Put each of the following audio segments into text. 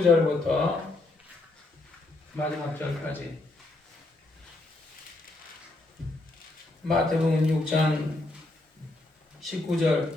19절부터 마지막 절까지 마태복음 6장 19절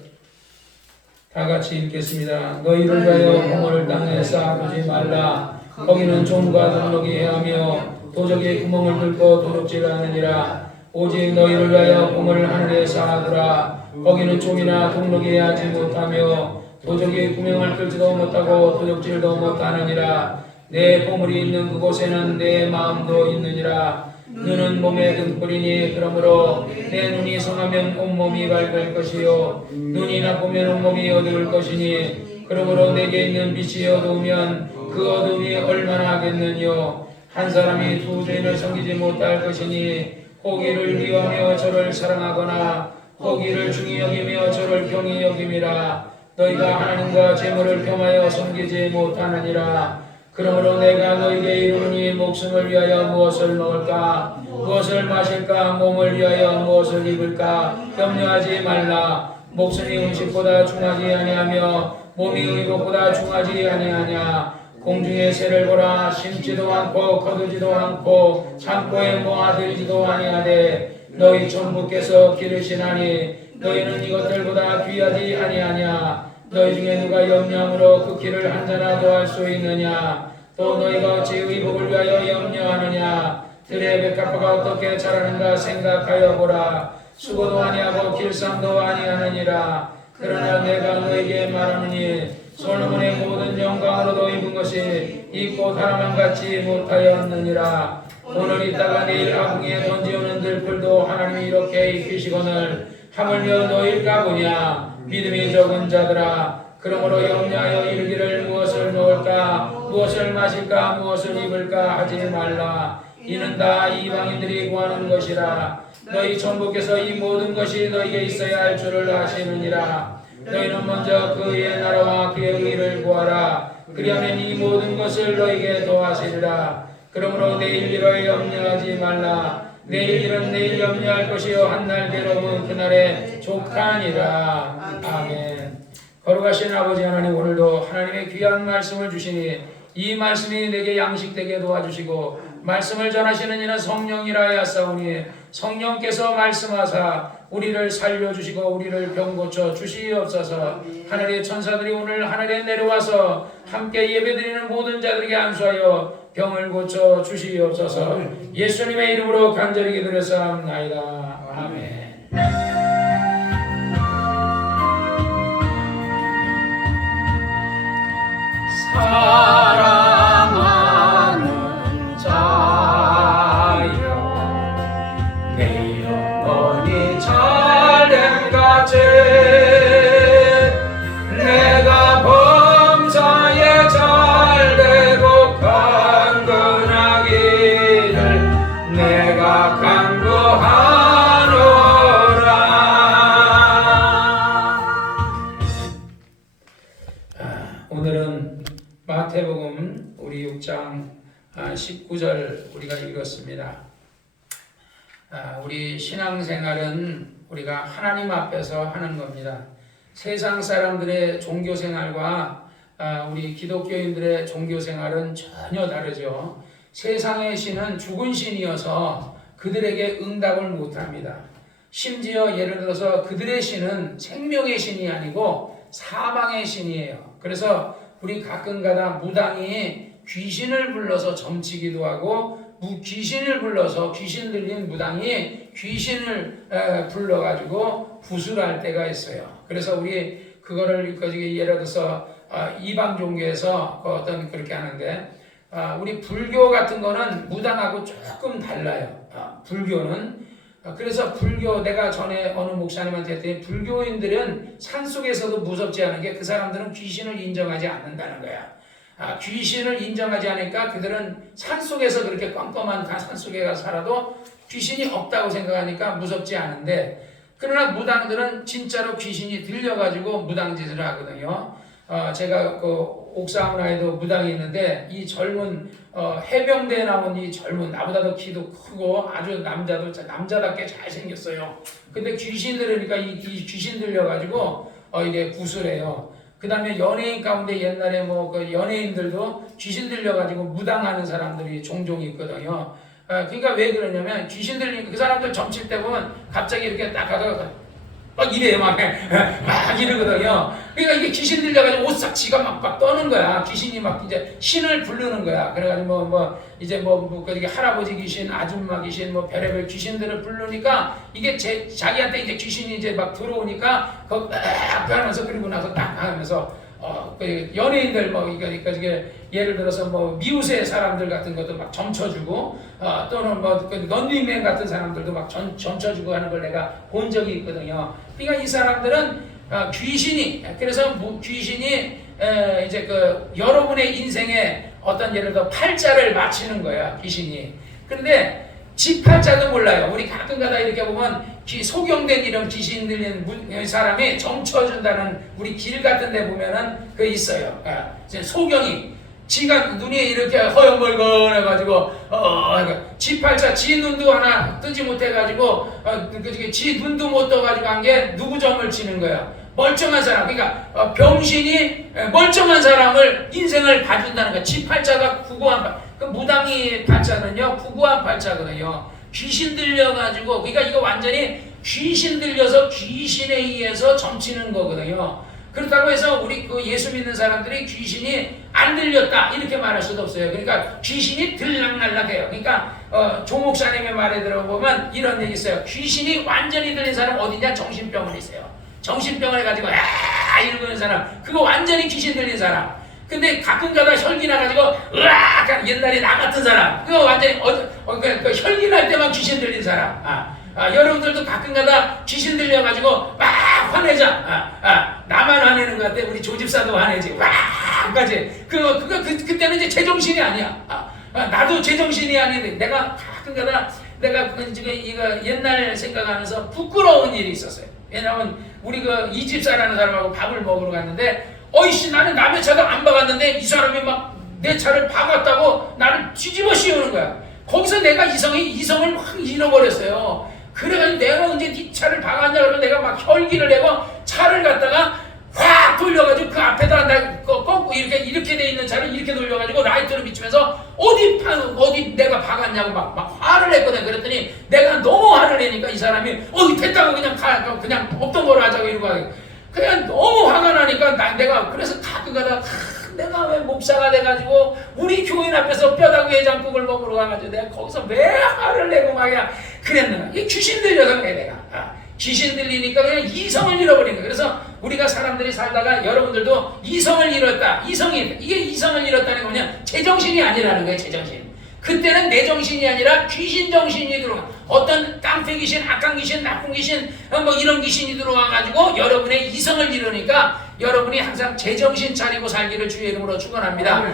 다 같이 읽겠습니다. 너희를 위하여 보물을 땅에 쌓아두지 말라. 거기는 종과 동록이 해하며 도적이 구멍을 뚫고 도둑질하느니라. 오직 너희를 위하여 보물을 하늘에 쌓아두라. 거기는 종이나 동록이 해하지 못하며 도적이 구멍을 뚫지도 못하고 도둑질도 못하느니라. 내 보물이 있는 그곳에는 내 마음도 있느니라. 눈은 몸의 등불이니 그러므로 내 눈이 성하면 온몸이 밝을 것이요 눈이 나쁘면 온몸이 어두울 것이니 그러므로 내게 있는 빛이 어두우면 그 어둠이 얼마나 하겠느뇨. 한 사람이 두 주인을 섬기지 못할 것이니 호기를 미워하며 저를 사랑하거나 호기를 중히 여기며 저를 경히 여김이라. 너희가 하나님과 재물을 겸하여 섬기지 못하느니라. 그러므로 내가 너희에게 이르노니 목숨을 위하여 무엇을 먹을까 무엇을 마실까 몸을 위하여 무엇을 입을까 염려하지 말라. 목숨이 음식보다 중하지 아니하며 몸이 의복보다 중하지 아니하냐. 공중의 새를 보라. 심지도 않고 거두지도 않고 창고에 모아들이지도 아니하되 너희 천부께서 기르시나니 너희는 이것들보다 귀하지 아니하냐. 너희 중에 누가 염려함으로 그 길을 한자나 더할 수 있느냐. 또 너희가 어찌 의복을 위하여 염려하느냐. 들의 백합화가 어떻게 자라는가 생각하여 보라. 수고도 아니하고 길쌈도 아니하느니라. 그러나 내가 너에게 말하노니 솔로몬의 모든 영광으로도 입은 것이 이 꽃 하나만 갖지 못하였느니라. 오늘 있다가 내일 아궁이에 던지오는 들풀도 하나님이 이렇게 입히시거늘 하물며 너희일까 보냐. 믿음이 적은 자들아. 그러므로 염려하여 이르기를 무엇을 먹을까 무엇을 마실까 무엇을 입을까 하지 말라. 이는 다 이방인들이 구하는 것이라. 너희 천부께서 이 모든 것이 너희에게 있어야 할 줄을 아시느니라. 너희는 먼저 그의 나라와 그의 의를 구하라. 그리하면 이 모든 것을 너희에게 더하시리라. 그러므로 내일 일을 염려하지 말라. 내일 일은 내일 염려할 것이요 한날 괴로움은 그날에 족하니라. 아멘. 거룩하신 아버지 하나님, 오늘도 하나님의 귀한 말씀을 주시니 이 말씀이 내게 양식되게 도와주시고 말씀을 전하시는 이는 성령이라 하였사오니 성령께서 말씀하사 우리를 살려주시고 우리를 병고쳐 주시옵소서. 하늘의 천사들이 오늘 하늘에 내려와서 함께 예배드리는 모든 자들에게 안수하여 병을 고쳐 주시옵소서. 예수님의 이름으로 간절히 기도했사옵나이다. 아멘. 사랑하는 자여 내 영혼이 잘된같이 내가 범사에 잘되고 강건하기를 내가 간구하노라. 오늘은 마태복음 우리 6장 19절 우리가 읽었습니다. 우리 신앙생활은 우리가 하나님 앞에서 하는 겁니다. 세상 사람들의 종교생활과 우리 기독교인들의 종교생활은 전혀 다르죠. 세상의 신은 죽은 신이어서 그들에게 응답을 못합니다. 심지어 예를 들어서 그들의 신은 생명의 신이 아니고 사망의 신이에요. 그래서 우리 가끔가다 무당이 귀신을 불러서 점치기도 하고 귀신을 불러서 귀신 들린 무당이 귀신을 불러가지고 구술할 때가 있어요. 그래서 우리 그거를 예를 들어서 이방 종교에서 어떤 그렇게 하는데 우리 불교 같은 거는 무당하고 조금 달라요. 불교는 그래서 내가 전에 어느 목사님한테 했더니 불교인들은 산속에서도 무섭지 않은 게 그 사람들은 귀신을 인정하지 않는다는 거야. 귀신을 인정하지 않으니까 그들은 산속에서 그렇게 껌껌한 산속에 가서 살아도 귀신이 없다고 생각하니까 무섭지 않은데, 그러나 무당들은 진짜로 귀신이 들려가지고 무당짓을 하거든요. 제가 옥사하문화에도 무당이 있는데 이 젊은 해병대에 나온 이 젊은 나보다도 키도 크고 아주 남자답게 잘생겼어요. 근데 귀신 들으니까 이 귀신 들려가지고 이게 구슬해요. 그 다음에 연예인 가운데 옛날에 뭐 그 연예인들도 귀신 들려가지고 무당하는 사람들이 종종 있거든요. 그러니까 왜 그러냐면 귀신 들리니까 그 사람들 점칠 때 보면 갑자기 이렇게 딱 가서 막 이래요. 막 이러거든요. 그러니까 이게 귀신 들려가지고 옷싹지가 막 떠는 거야. 귀신이 막 이제 신을 부르는 거야. 그래가지고 이제 이게 할아버지 귀신, 아줌마 귀신, 뭐 별의별 귀신들을 부르니까 이게 자기한테 이제 귀신이 이제 막 들어오니까 하면서 그리고 나서 딱 하면서 그 연예인들 그러니까 이게 예를 들어서 뭐 미우새 사람들 같은 것도 막 점쳐주고 또는 그 런닝맨 같은 사람들도 막 점쳐주고 하는 걸 내가 본 적이 있거든요. 그러니까 이 사람들은 귀신이 그래서 귀신이 이제 그 여러분의 인생에 어떤 예를 들어 팔자를 맞추는 거야 귀신이. 그런데 지 팔자도 몰라요. 우리 가끔가다 이렇게 보면 소경된 이런 귀신 들린 사람이 점쳐준다는 우리 길 같은 데 보면은 그 있어요. 소경이 지가 눈이 이렇게 허여멀건해가지고 지 팔자 지 눈도 하나 뜨지 못해가지고 지 눈도 못 떠가지고 한 게 누구 점을 치는 거야. 멀쩡한 사람, 그러니까 병신이 멀쩡한 사람을 인생을 봐준다는 거야. 지 팔자가 구구한 그 무당이 팔자는요 구구한 팔자거든요. 귀신 들려가지고 그러니까 이거 완전히 귀신 들려서 귀신에 의해서 점치는 거거든요. 그렇다고 해서 우리 그 예수 믿는 사람들이 귀신이 안 들렸다 이렇게 말할 수도 없어요. 그러니까 귀신이 들락날락해요. 그러니까 조 목사님의 말에 들어보면 이런 얘기 있어요. 귀신이 완전히 들린 사람 어디냐? 정신병원에 있어요. 정신병원에 가지고 이러는 사람 그거 완전히 귀신 들린 사람. 근데 가끔가다 혈기 나가지고 으악 옛날에 나 같은 사람 그거 완전히 그 혈기 날 때만 귀신 들린 사람. 여러분들도 가끔가다 귀신 들려가지고 막 화내자. 나만 화내는 것 같아. 우리 조집사도 화내지. 와까지. 그때는 이제 제정신이 아니야. 나도 제정신이 아닌데 내가 가끔가다 내가 지금 이거 옛날 생각하면서 부끄러운 일이 있었어요. 왜냐면 우리 그 이집사라는 사람하고 밥을 먹으러 갔는데 어이씨 나는 남의 차도 안 박았는데 이 사람이 막 내 차를 박았다고 나를 뒤집어 씌우는 거야. 거기서 내가 이성을 확 잃어버렸어요. 그래가지고 내가 언제 네 차를 박았냐 그러면 내가 막 혈기를 내고 차를 갖다가 확 돌려가지고 그 앞에다 꺾고 이렇게 돼 있는 차를 이렇게 돌려가지고 라이트를 비추면서 어디 내가 박았냐고 막 화를 냈거든. 그랬더니 내가 너무 화를 내니까 이 사람이 됐다고 그냥 없던 거로 하자고 이러고 그냥 너무 화가 나니까 내가 그래서 가끔가다 내가 왜 목사가 돼가지고 우리 교인 앞에서 뼈다귀 해장국을 먹으러 가가지고 내가 거기서 왜 화를 내고 막이야 그랬는가. 이게 귀신 들려서 그래 내가. 귀신 들리니까 그냥 이성을 잃어버린 거야. 그래서 우리가 사람들이 살다가 여러분들도 이성을 잃었다. 이게 이성을 잃었다는 거냐? 제정신이 아니라는 거예요. 제정신. 그때는 내 정신이 아니라 귀신 정신이 들어가. 어떤 깡패 귀신, 악한 귀신, 나쁜 귀신, 뭐 이런 귀신이 들어와가지고 여러분의 이성을 잃으니까 여러분이 항상 제정신 차리고 살기를 주의 이름으로 축원합니다.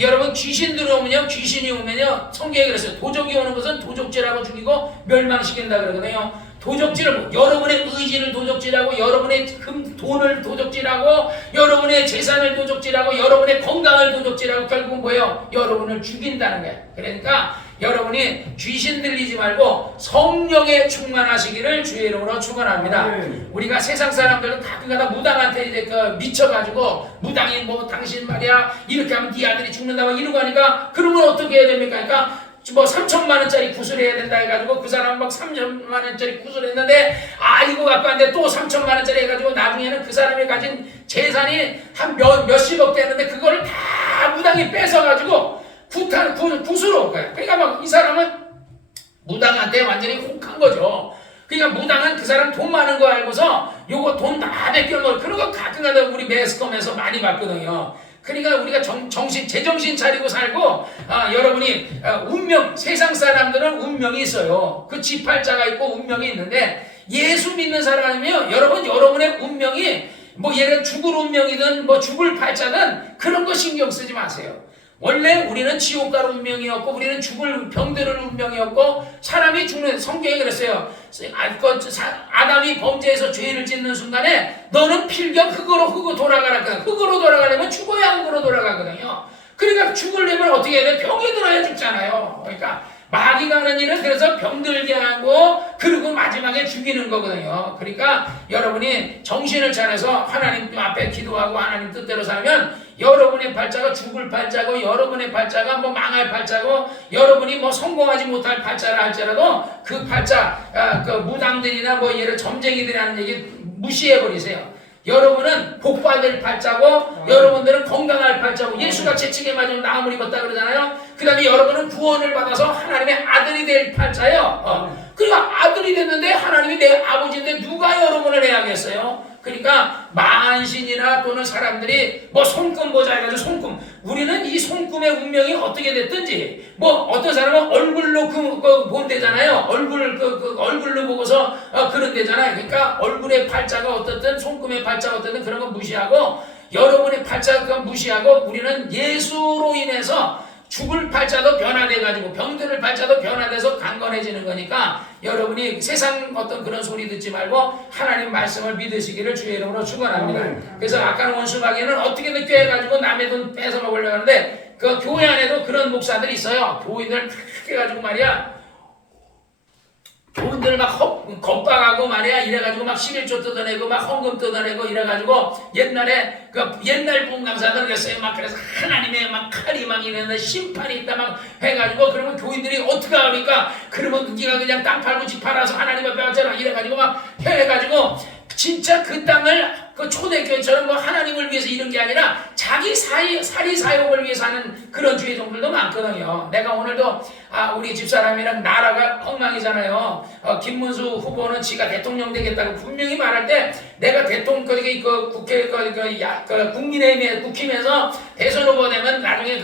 여러분 귀신 들어오면요, 귀신이 오면요, 성경에 그랬어요. 도적이 오는 것은 도적질하고 죽이고 멸망시킨다 그러거든요. 도적질을 여러분의 의지를 도적질하고 여러분의 돈을 도적질하고 여러분의 재산을 도적질하고 여러분의 건강을 도적질하고 결국 뭐예요? 여러분을 죽인다는 거예요. 그러니까 여러분이 귀신 들리지 말고 성령에 충만하시기를 주의 이름으로 축원합니다. 우리가 세상 사람들은 가끔가다 무당한테 이제 미쳐가지고 무당이 뭐 당신 말이야 이렇게 하면 네 아들이 죽는다 막 이러고 하니까 그러면 어떻게 해야 됩니까? 그러니까 뭐 3천만 원짜리 구슬해야 된다 해가지고 그 사람 막 3천만 원짜리 구슬했는데 이거 갖고 왔는데 또 3천만 원짜리 해가지고 나중에는 그 사람이 가진 재산이 한 몇십억 되는데 그거를 다 무당이 뺏어가지고 구슬로 올 거야. 그러니까 막 이 사람은 무당한테 완전히 혹한 거죠. 그러니까 무당은 그 사람 돈 많은 거 알고서 요거 돈 다 베껴먹어. 그런 거 가끔가다 우리 매스컴에서 많이 봤거든요. 그러니까 우리가 제정신 차리고 살고, 여러분이, 세상 사람들은 운명이 있어요. 그 지팔자가 있고 운명이 있는데, 예수 믿는 사람이면 여러분의 운명이, 뭐 예를 죽을 운명이든, 뭐 죽을 팔자든, 그런 거 신경 쓰지 마세요. 원래 우리는 지옥 갈 운명이었고 우리는 죽을 병들을 운명이었고 사람이 죽는 성경에 그랬어요. 아담이 범죄해서 죄를 짓는 순간에 너는 필경 흙으로 돌아가라. 흙으로 돌아가려면 죽어야 흙으로 돌아가거든요. 그러니까 죽으려면 어떻게 해야 돼? 병이 들어야 죽잖아요. 그러니까 마귀가 하는 일은 그래서 병들게 하고 그리고 마지막에 죽이는 거거든요. 그러니까 여러분이 정신을 차려서 하나님 앞에 기도하고 하나님 뜻대로 살면 여러분의 팔자가 죽을 팔자고 여러분의 팔자가 뭐 망할 팔자고 여러분이 뭐 성공하지 못할 팔자라 할지라도 그 팔자 그 무당들이나 뭐 예를 점쟁이들이 하는 얘기 무시해버리세요. 여러분은 복받을 팔자고 여러분들은 건강할 팔자고 예수가 채찍에 맞으면 나음을 입었다 그러잖아요. 그 다음에 여러분은 구원을 받아서 하나님의 아들이 될 팔자예요. 그러니까 아들이 됐는데 하나님이 내 아버지인데 누가 여러분을 해야겠어요? 그러니까 만신이나 또는 사람들이 뭐 손금 보자 해가지고 손금, 우리는 이 손금의 운명이 어떻게 됐든지 뭐 어떤 사람은 얼굴로 본대잖아요. 얼굴로 보고서 그런 데잖아요. 그러니까 얼굴의 팔자가 어떻든 손금의 팔자가 어떻든 그런 거 무시하고 여러분의 팔자가 무시하고 우리는 예수로 인해서 죽을 팔자도 변화돼가지고 병들을 팔자도 변화돼서 강건해지는 거니까 여러분이 세상 어떤 그런 소리 듣지 말고 하나님 말씀을 믿으시기를 주의 이름으로 축원합니다. 그래서 아까는 원수마귀는 어떻게든 꾀해가지고 남의 돈 뺏어 먹으려고 하는데 그 교회 안에도 그런 목사들이 있어요. 교인들 탁 해가지고 말이야 교인들 막 겁박하고 말이야 이래가지고 막 11조 뜯어내고 막 헌금 뜯어내고 이래가지고 옛날에 그 옛날 분감사들 그랬어요. 막 그래서 하나님의 막 칼이 막 이랬는데 심판이 있다 막 해가지고 그러면 교인들이 어떻게 하니까 그러면 네가 그냥 땅 팔고 집 팔아서 하나님 앞에 왔잖아 이래가지고 막 해가지고 진짜 그 땅을 그 초대교회처럼 뭐 하나님을 위해서 이런 게 아니라 자기 사리 사욕을 위해서 하는 그런 주의종들도 많거든요. 내가 오늘도 우리 집사람이랑 나라가 엉망이잖아요. 김문수 후보는 지가 대통령 되겠다고 분명히 말할 때 내가 대통령 국회 국민의힘에 국힘에서 대선 후보 되면 나중에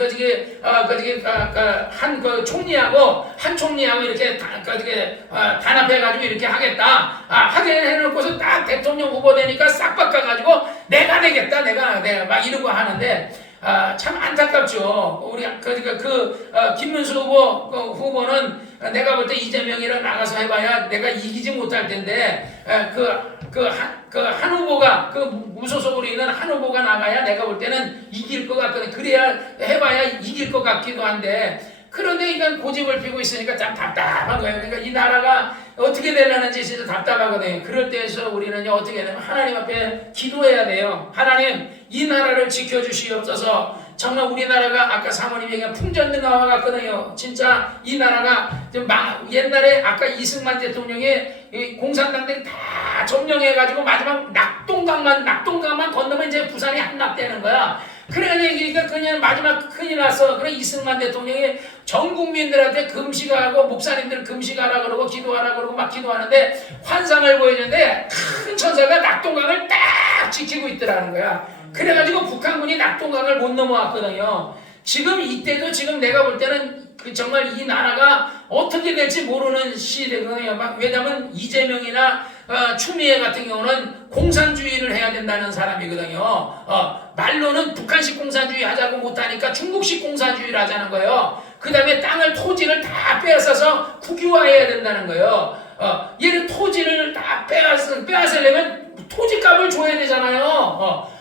한 총리하고 이렇게 단합해가지고 이렇게 하겠다. 하게 해놓고서 딱 대통령 후보 되니까 싹 바꿔가지고 내가 되겠다. 내가 막 이러고 하는데 참 안타깝죠. 우리 김문수 후보는 내가 볼 때 이재명이랑 나가서 해봐야 내가 이기지 못할 텐데 한 후보가 무소속으로 있는 한 후보가 나가야 내가 볼 때는 이길 것 같거든. 그래야 해봐야 이길 것 같기도 한데. 그런데 이건 고집을 피고 있으니까 참 답답한 거예요. 그러니까 이 나라가 어떻게 되려는지 진짜 답답하거든요. 그럴 때에서 우리는 어떻게 되면 하나님 앞에 기도해야 돼요. 하나님 이 나라를 지켜주시옵소서. 정말 우리나라가 아까 사모님 얘기한 풍전등화와 같거든요. 진짜 이 나라가 옛날에 아까 이승만 대통령이 공산당들이 다 점령해가지고 마지막 낙동강만 건너면 이제 부산이 한납되는 거야. 그러니까 그냥 마지막 큰일 났어. 그래 이승만 대통령이 전 국민들한테 금식하고 목사님들 금식하라 그러고 기도하라 그러고 막 기도하는데 환상을 보여주는데 큰 천사가 낙동강을 딱 지키고 있더라는 거야. 그래가지고 북한군이 낙동강을 못 넘어왔거든요. 지금 이때도 지금 내가 볼 때는 정말 이 나라가 어떻게 될지 모르는 시대거든요. 왜냐하면 이재명이나 추미애 같은 경우는 공산주의를 해야 된다는 사람이거든요. 말로는 북한식 공산주의 하자고 못하니까 중국식 공산주의를 하자는 거예요. 그 다음에 토지를 다 빼앗아서 국유화해야 된다는 거예요. 얘는 토지를 다 빼앗으려면 토지값을 줘야 되잖아요.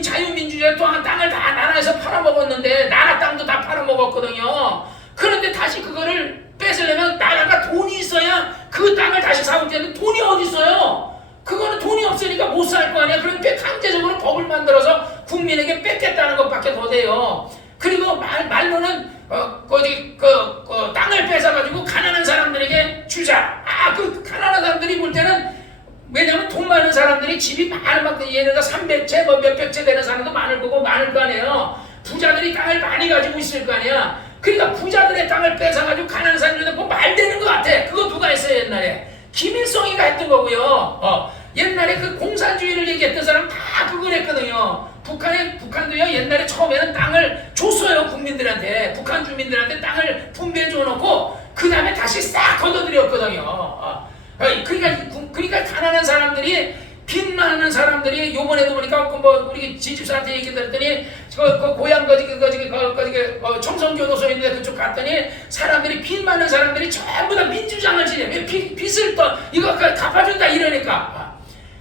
자유민주주의 또한 땅을 다 나라에서 팔아먹었는데 나라 땅도 다 팔아먹었거든요. 그런데 다시 그거를 뺏으려면 나라가 돈이 있어야 그 땅을 다시 사올 때는 돈이 어디 있어요? 그거는 돈이 없으니까 못 살 거 아니야. 그러니까 강제적으로 법을 만들어서 국민에게 뺏겠다는 것밖에 더 돼요. 그리고 말로는 땅을 뺏어가지고 가난한 사람들에게 주자. 그 가난한 사람들이 볼 때는 왜냐면 돈 많은 사람들이 집이 많은 얘네가 300채 몇백 채 되는 사람도 많을 거고 많을 거 아니에요. 부자들이 땅을 많이 가지고 있을 거 아니야. 그러니까 부자들의 땅을 뺏어가지고 가난한 사람들한테 뭐 말되는 것 같아. 그거 누가 했어요 옛날에? 김일성이가 했던 거고요. 옛날에 그 공산주의를 얘기했던 사람 다 그걸 했거든요. 북한도요 옛날에 처음에는 땅을 줬어요 국민들한테. 북한 주민들한테 땅을 분배해 줘놓고 그 다음에 다시 싹 걷어들였거든요. 그러니까 가난한 사람들이 빚 많은 사람들이 요번에도 보니까 우리 지집사한테 얘기 들었더니 고향 청성교도소에 있는데 그쪽 갔더니 사람들이 빚 많은 사람들이 전부 다 민주당을 지지해. 왜 빚을 이거 갚아준다 이러니까.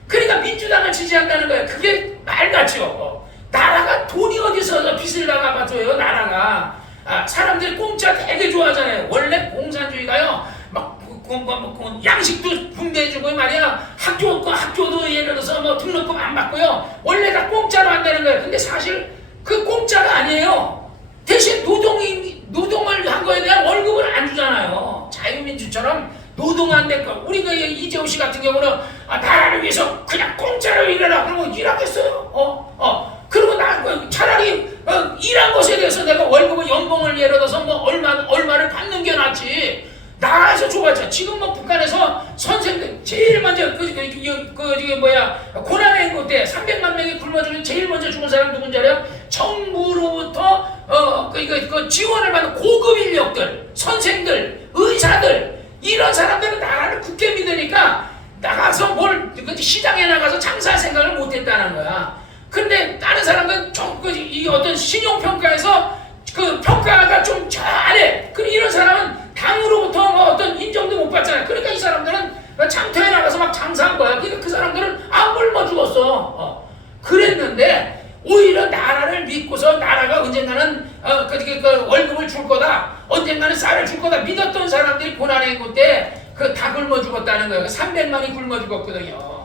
그러니까 민주당을 지지한다는 거예요. 그게 말 같죠. 나라가 돈이 어디서 빚을 갚아줘요 나라가. 사람들이 공짜 되게 좋아하잖아요. 원래 공산주의가요, 막 양식도 분배해주고 말이야. 학교도 예를 들어서 뭐 등록금 안 받고요. 원래 다 공짜로 한다는 거예요. 근데 사실 그 공짜가 아니에요. 대신 노동을 한 거에 대한 월급을 안 주잖아요. 자유민주처럼 노동한 데 우리가 이재호 씨 같은 경우는 나라를 위해서 그냥 공짜로 일해라 그러면 일하겠어요? 그리고 차라리 일한 것에 대해서 내가 월급을 연봉을 예를 들어서 뭐 얼마를 받는 게 낫지. 나라에서 줘봤자 지금 뭐 북한에서 선생들 제일 먼저 고난의 행군 때 300만 명이 굶어 죽은 제일 먼저 죽은 사람 누군지 알아요? 정부로부터 지원을 받는 고급 인력들, 선생들, 의사들, 이런 사람들은 나라를 굳게 믿으니까 나가서 시장에 나가서 장사할 생각을 못했다는 거야. 근데 다른 사람은 이 어떤 신용평가에서 그 평가가 좀 잘해. 이런 사람은 당으로부터 뭐 어떤 인정도 못 받잖아요. 그러니까 이 사람들은 장터에 나가서 막 장사한 거야. 그러니까 그 사람들은 안 굶어 죽었어. 그랬는데 오히려 나라를 믿고서 나라가 언젠가는 월급을 줄 거다, 언젠가는 쌀을 줄 거다 믿었던 사람들이 고난의 행군 때 다 굶어 죽었다는 거예요. 300만이 굶어 죽었거든요.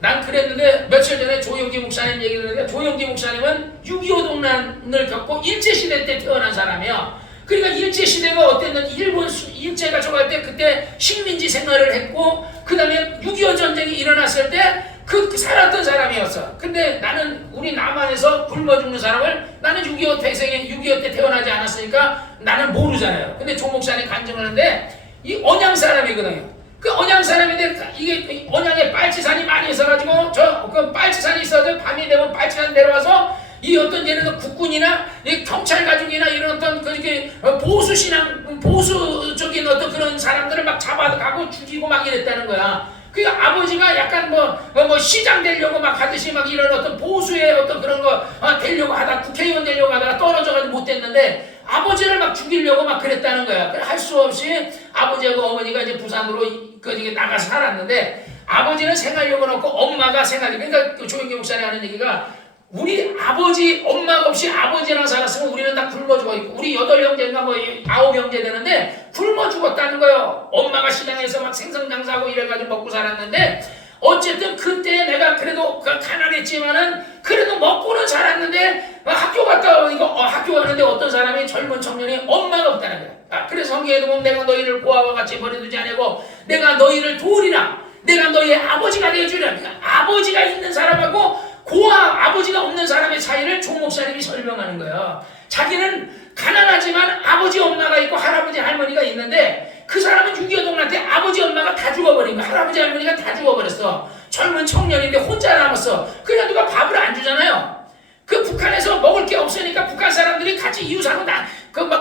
난 그랬는데 며칠 전에 조영기 목사님 얘기 들었는데, 조영기 목사님은 6.25 동란을 겪고 일제시대 때 태어난 사람이야. 그러니까 일제시대가 어땠는지, 일본 일제가 저갈 때 그때 식민지 생활을 했고, 그 다음에 6.25 전쟁이 일어났을 때 살았던 사람이었어. 근데 나는 우리 남한에서 굶어 죽는 사람을, 나는 6.25 때 태어나지 않았으니까 나는 모르잖아요. 근데 조 목사님 간증을 하는데 이 언양 사람이거든요. 그 언양 사람인데 이게 언양에 빨치산이 많이 있어가지고 그 빨치산이 있어서 밤이 되면 빨치산 내려와서 이 어떤 예를 들어 국군이나 이 경찰 가족이나 이런 어떤 보수적인 어떤 그런 사람들을 막 잡아가고 죽이고 막 이랬다는 거야. 그러니까 아버지가 약간 시장 되려고 막 하듯이 막 이런 어떤 보수의 어떤 그런 거 되려고 하다 국회의원 되려고 하다가 떨어져가지고 못 됐는데 아버지를 막 죽이려고 막 그랬다는 거야. 할 수 없이 아버지하고 어머니가 이제 부산으로 나가서 살았는데, 아버지는 생활력은 없고 엄마가 그러니까 조영기 목사님 하는 얘기가, 우리 엄마가 없이 아버지랑 살았으면 우리는 다 굶어 죽어 있고, 우리 8형제인가 9형제 되는데 굶어 죽었다는 거예요. 엄마가 시장에서 막 생선 장사하고 이래가지고 먹고 살았는데, 어쨌든 그때 내가 그래도 가난했지만은 그래도 먹고는 살았는데, 학교 갔다 오니까 학교 가는데 어떤 사람이 젊은 청년이 엄마가 없다는 거야. 그래서 성경에도 보면 내가 너희를 고아와 같이 버려두지 아니하고 내가 너희를 도우리라, 내가 너희의 아버지가 되어주리라. 그러니까 아버지가 있는 사람하고 아버지가 없는 사람의 차이를 조 목사님이 설명하는 거야. 자기는 가난하지만 아버지 엄마가 있고 할아버지 할머니가 있는데, 그 사람은 6.25 동란 때 아버지 엄마가 다 죽어버린 거야. 할아버지 할머니가 다 죽어버렸어. 젊은 청년인데 혼자 남았어. 그러니까 누가 밥을 안 주잖아요. 그 북한에서 먹을 게 없으니까 북한 사람들이 같이 이웃하고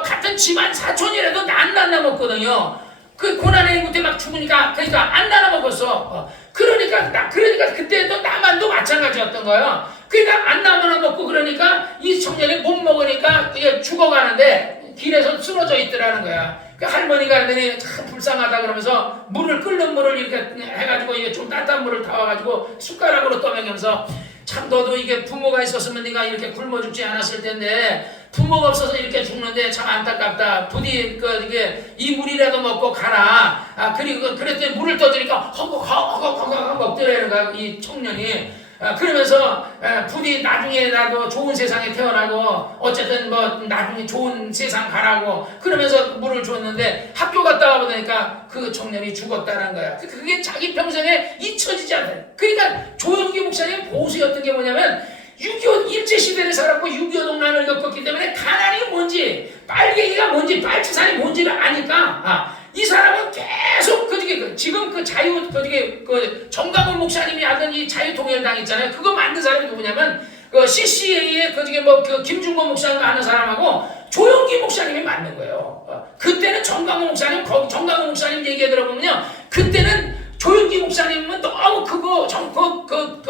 같은 집안 사촌이라도 안 나눠 먹거든요. 그 고난의 행군 때 막 죽으니까, 그러니까 안 나눠 먹었어. 그러니까 그때도 남한도 마찬가지였던 거예요. 그러니까 안 나눠 먹고, 그러니까 이 청년이 못 먹으니까 죽어가는데 길에서 쓰러져 있더라는 거야. 그 할머니가 참 불쌍하다 그러면서 끓는 물을 이렇게 해가지고 이게 좀 따뜻한 물을 타와가지고 숟가락으로 떠먹이면서, 참 너도 이게 부모가 있었으면 네가 이렇게 굶어 죽지 않았을 텐데 부모가 없어서 이렇게 죽는데 참 안타깝다. 부디 이게 이 물이라도 먹고 가라. 그리고 그랬더니 물을 떠드니까 허걱허걱 먹더라는 거야, 이 청년이. 그러면서 부디 나중에 나도 좋은 세상에 태어나고 어쨌든 나중에 좋은 세상 가라고 그러면서 물을 줬는데, 학교 갔다 와보니까 그 청년이 죽었다는 거야. 그게 자기 평생에 잊혀지지 않아요. 그러니까 조영기 목사님 보수였던 게 뭐냐면, 6.25 일제시대를 살았고 6.25 동란을 겪었기 때문에 가난이 뭔지, 빨갱이가 뭔지, 빨치산이 뭔지를 아니까, 이 사람은 계속 지금 정강훈 목사님이 하던 이 자유통일당 있잖아요. 그거 만든 사람이 누구냐면 CCA의 김중곤 목사님 하는 사람하고 조영기 목사님이 만든 거예요. 그때는 정강훈 목사님 얘기 들어보면요, 그때는 조영기 목사님은 너무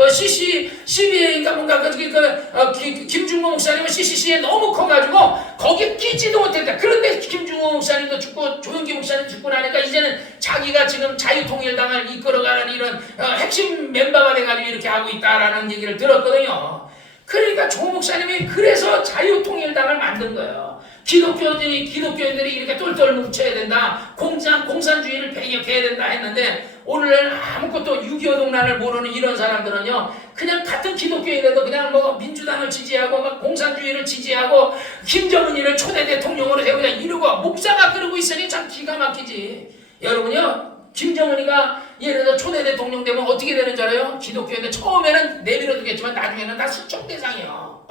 CCCBA인가 뭔가 김중곤 목사님은 CCC에 너무 커가지고 거기에 끼지도 못했다. 그런데 김중곤 목사님도 죽고 조영기 목사님 죽고 나니까 이제는 자기가 지금 자유통일당을 이끌어가는 이런 핵심 멤버가 돼가지고 이렇게 하고 있다라는 얘기를 들었거든요. 그러니까 조 목사님이 그래서 자유통일당을 만든 거예요. 기독교인들이 이렇게 똘똘 뭉쳐야 된다. 공산주의를 배격해야 된다 했는데 오늘날 아무것도 6.25 동란을 모르는 이런 사람들은요, 그냥 같은 기독교인이라도 그냥 뭐 민주당을 지지하고 막 공산주의를 지지하고 김정은이를 초대 대통령으로 세우자 이러고 목사가 그러고 있으니 참 기가 막히지. 여러분요, 김정은이가 예를 들어 초대 대통령 되면 어떻게 되는 줄 알아요? 기독교인들 처음에는 내밀어두겠지만 나중에는 다 실종 대상이에요.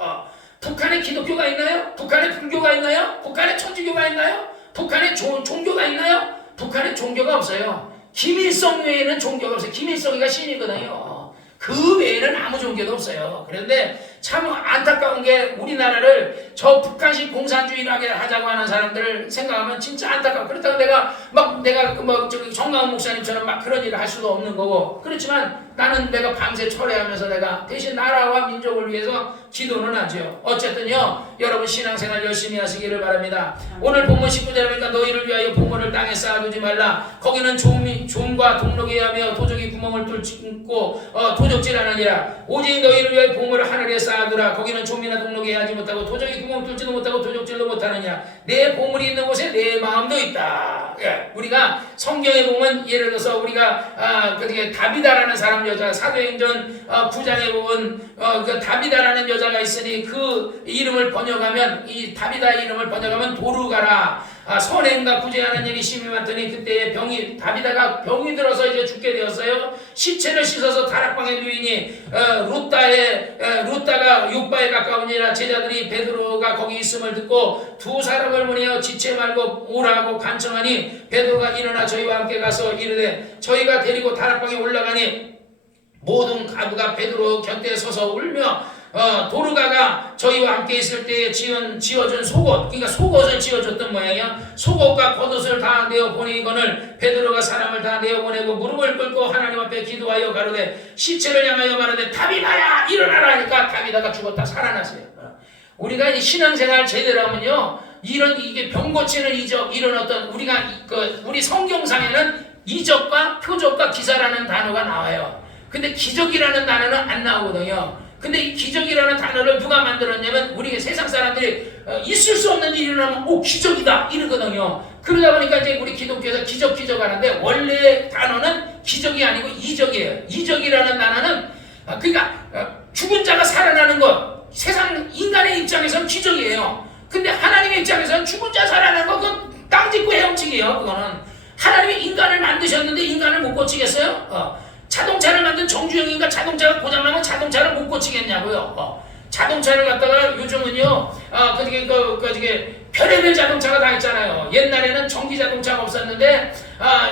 북한에 기독교가 있나요? 북한에 불교가 있나요? 북한에 천주교가 있나요? 북한에 종교가 있나요? 북한에 종교가 없어요. 김일성 외에는 종교가 없어요. 김일성이가 신이거든요. 그 외에는 아무 종교도 없어요. 그런데 참 안타까운 게 우리나라를 저 북한식 공산주의를 하자고 하는 사람들을 생각하면 진짜 안타까워. 그렇다고 내가 저기 정강훈 목사님처럼 막 그런 일을 할 수도 없는 거고, 그렇지만 나는 내가 밤새 철회하면서 내가 대신 나라와 민족을 위해서 기도는 하죠. 어쨌든요, 여러분 신앙생활 열심히 하시기를 바랍니다. 오늘 본문 19절에 보니까 너희를 위하여 봉헌을 땅에 쌓아두지 말라. 거기는 좀과 동록이 하며 도적이 구멍을 뚫고 도적질하느니라. 오직 너희를 위하여 봉헌을 하늘에 쌓아두라. 거기는 좀이나 동록이 하지 못하고 도적이 구멍 뚫지도 못하고 도적질도 못하느냐. 내 보물이 있는 곳에 내 마음도 있다. 우리가 성경에 보면 예를 들어서 우리가 다비다라는 사람 여자, 사도행전 9장에 보면 그 다비다라는 여자가 있으니 그 이름을 번역하면, 이 다비다 이름을 번역하면 도르가라. 선행과 구제하는 일이 심히 많더니 그때 다비다가 병이 들어서 이제 죽게 되었어요. 시체를 씻어서 다락방에 누이니 룻다가 욥바에 가까우니라. 제자들이 베드로가 거기 있음을 듣고 두 사람을 보내어 지체 말고 오라고 간청하니 베드로가 일어나 저희와 함께 가서 이르되 저희가 데리고 다락방에 올라가니 모든 가부가 베드로 곁에 서서 울며 도르가가 저희와 함께 있을 때에 지어준 속옷, 그러니까 속옷을 지어줬던 모양이야. 속옷과 겉옷을 다 내어 보내거늘 베드로가 사람을 다 내어 보내고 무릎을 꿇고 하나님 앞에 기도하여 가로되 시체를 향하여 말하되 다비다야 일어나라 하니까 다비다가 죽었다 살아났어요. 우리가 이 신앙생활 제대로 하면요, 이게 병 고치는 이적, 이런 어떤 우리 성경상에는 이적과 표적과 기사라는 단어가 나와요. 근데 기적이라는 단어는 안 나오거든요. 근데 이 기적이라는 단어를 누가 만들었냐면 우리 세상 사람들이 있을 수 없는 일이 일어나면 기적이다 이러거든요. 그러다 보니까 이제 우리 기독교에서 기적 하는데 원래 단어는 기적이 아니고 이적이에요. 이적이라는 단어는 그러니까 죽은 자가 살아나는 것, 세상 인간의 입장에서는 기적이에요. 근데 하나님의 입장에서는 죽은 자 살아나는 거 그건 땅짓고 헤엄치기예요. 그거는 하나님이 인간을 만드셨는데 인간을 못 고치겠어요? 자동차를 만든 정주영인가 자동차가 고장나면 자동차를 못 고치겠냐고요. 자동차를 갖다가 요즘은요, 별의별 자동차가 다 있잖아요. 옛날에는 전기 자동차가 없었는데,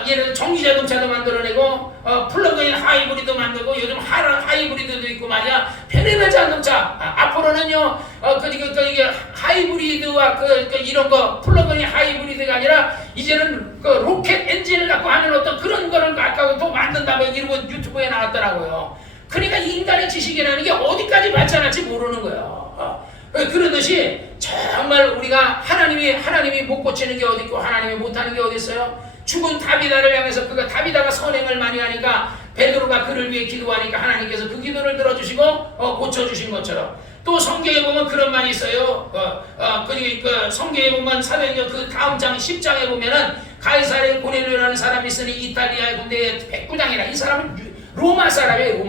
예를 들어 전기 자동차도 만들어내고, 플러그인 하이브리드 만들고, 요즘 하이브리드도 있고 말이야. 별의별 자동차. 앞으로는요, 이게 하이브리드와 이런 거, 플러그인 하이브리드가 아니라, 이제는 로켓 엔진을 갖고 하는 어떤 그런 거를 갖고 또 만든다고 이러고 유튜브에 나왔더라고요. 그러니까 인간의 지식이라는 게 어디까지 발전할지 모르는 거예요. 그러듯이 정말 우리가 하나님이 못 고치는 게 어디 있고 하나님이 못하는 게 어디 있어요? 죽은 다비다를 향해서 다비다가 선행을 많이 하니까 베드로가 그를 위해 기도하니까 하나님께서 그 기도를 들어주시고 고쳐주신 것처럼 또 성경에 보면 그런 말이 있어요. 성경에 보면 사도행전 그 다음 장 10장에 보면은 가이사랴 고넬료라는 사람이 있으니 이탈리아의 군대의 백부장이라. 이 사람은 로마 사람이에요.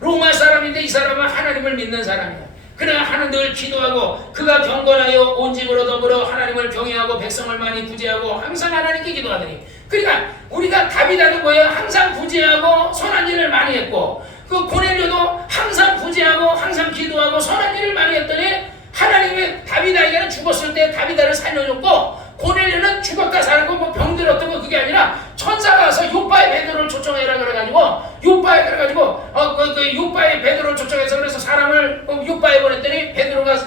로마 사람인데 이 사람은 하나님을 믿는 사람이야. 그러나 하는 늘 기도하고 그가 경건하여 온 집으로 더불어 하나님을 경외하고 백성을 많이 구제하고 항상 하나님께 기도하더니. 그러니까 우리가 다비다도 뭐예요? 항상 구제하고 선한 일을 많이 했고 그 고넬료도 항상 구제하고 항상 기도하고 선한 일을 많이 했더니 하나님이 다비다에게는 죽었을 때 다비다를 살려줬고 고넬료는 죽었다 살고 뭐 병들었던 거 그게 아니라 천사가 와서 요빠의 베드로를 초청해라 그래가지고 요빠의 베드로를 초청해서 그래서 사람을 요빠에 보냈더니 베드로가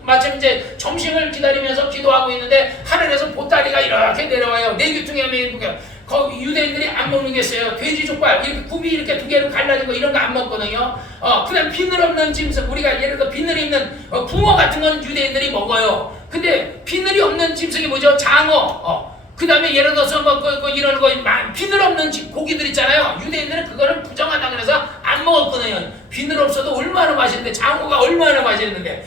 마침 이제 점심을 기다리면서 기도하고 있는데 하늘에서 보따리가 이렇게 내려와요. 내귀퉁이에 거기 유대인들이 안 먹는 게 있어요. 돼지 족발 이렇게 굽이 이렇게 두 개로 갈라진 거 이런 거 안 먹거든요. 그다음 비늘 없는 짐승, 우리가 예를 들어 비늘이 있는 붕어 같은 건 유대인들이 먹어요. 근데 비늘이 없는 짐승이 뭐죠? 장어. 그 다음에 예를 들어서 이런 거 비늘 없는 고기들 있잖아요. 유대인들은 그거는 부정하다 그래서 안 먹었거든요. 비늘 없어도 얼마나 맛있는데, 장어가 얼마나 맛있는데.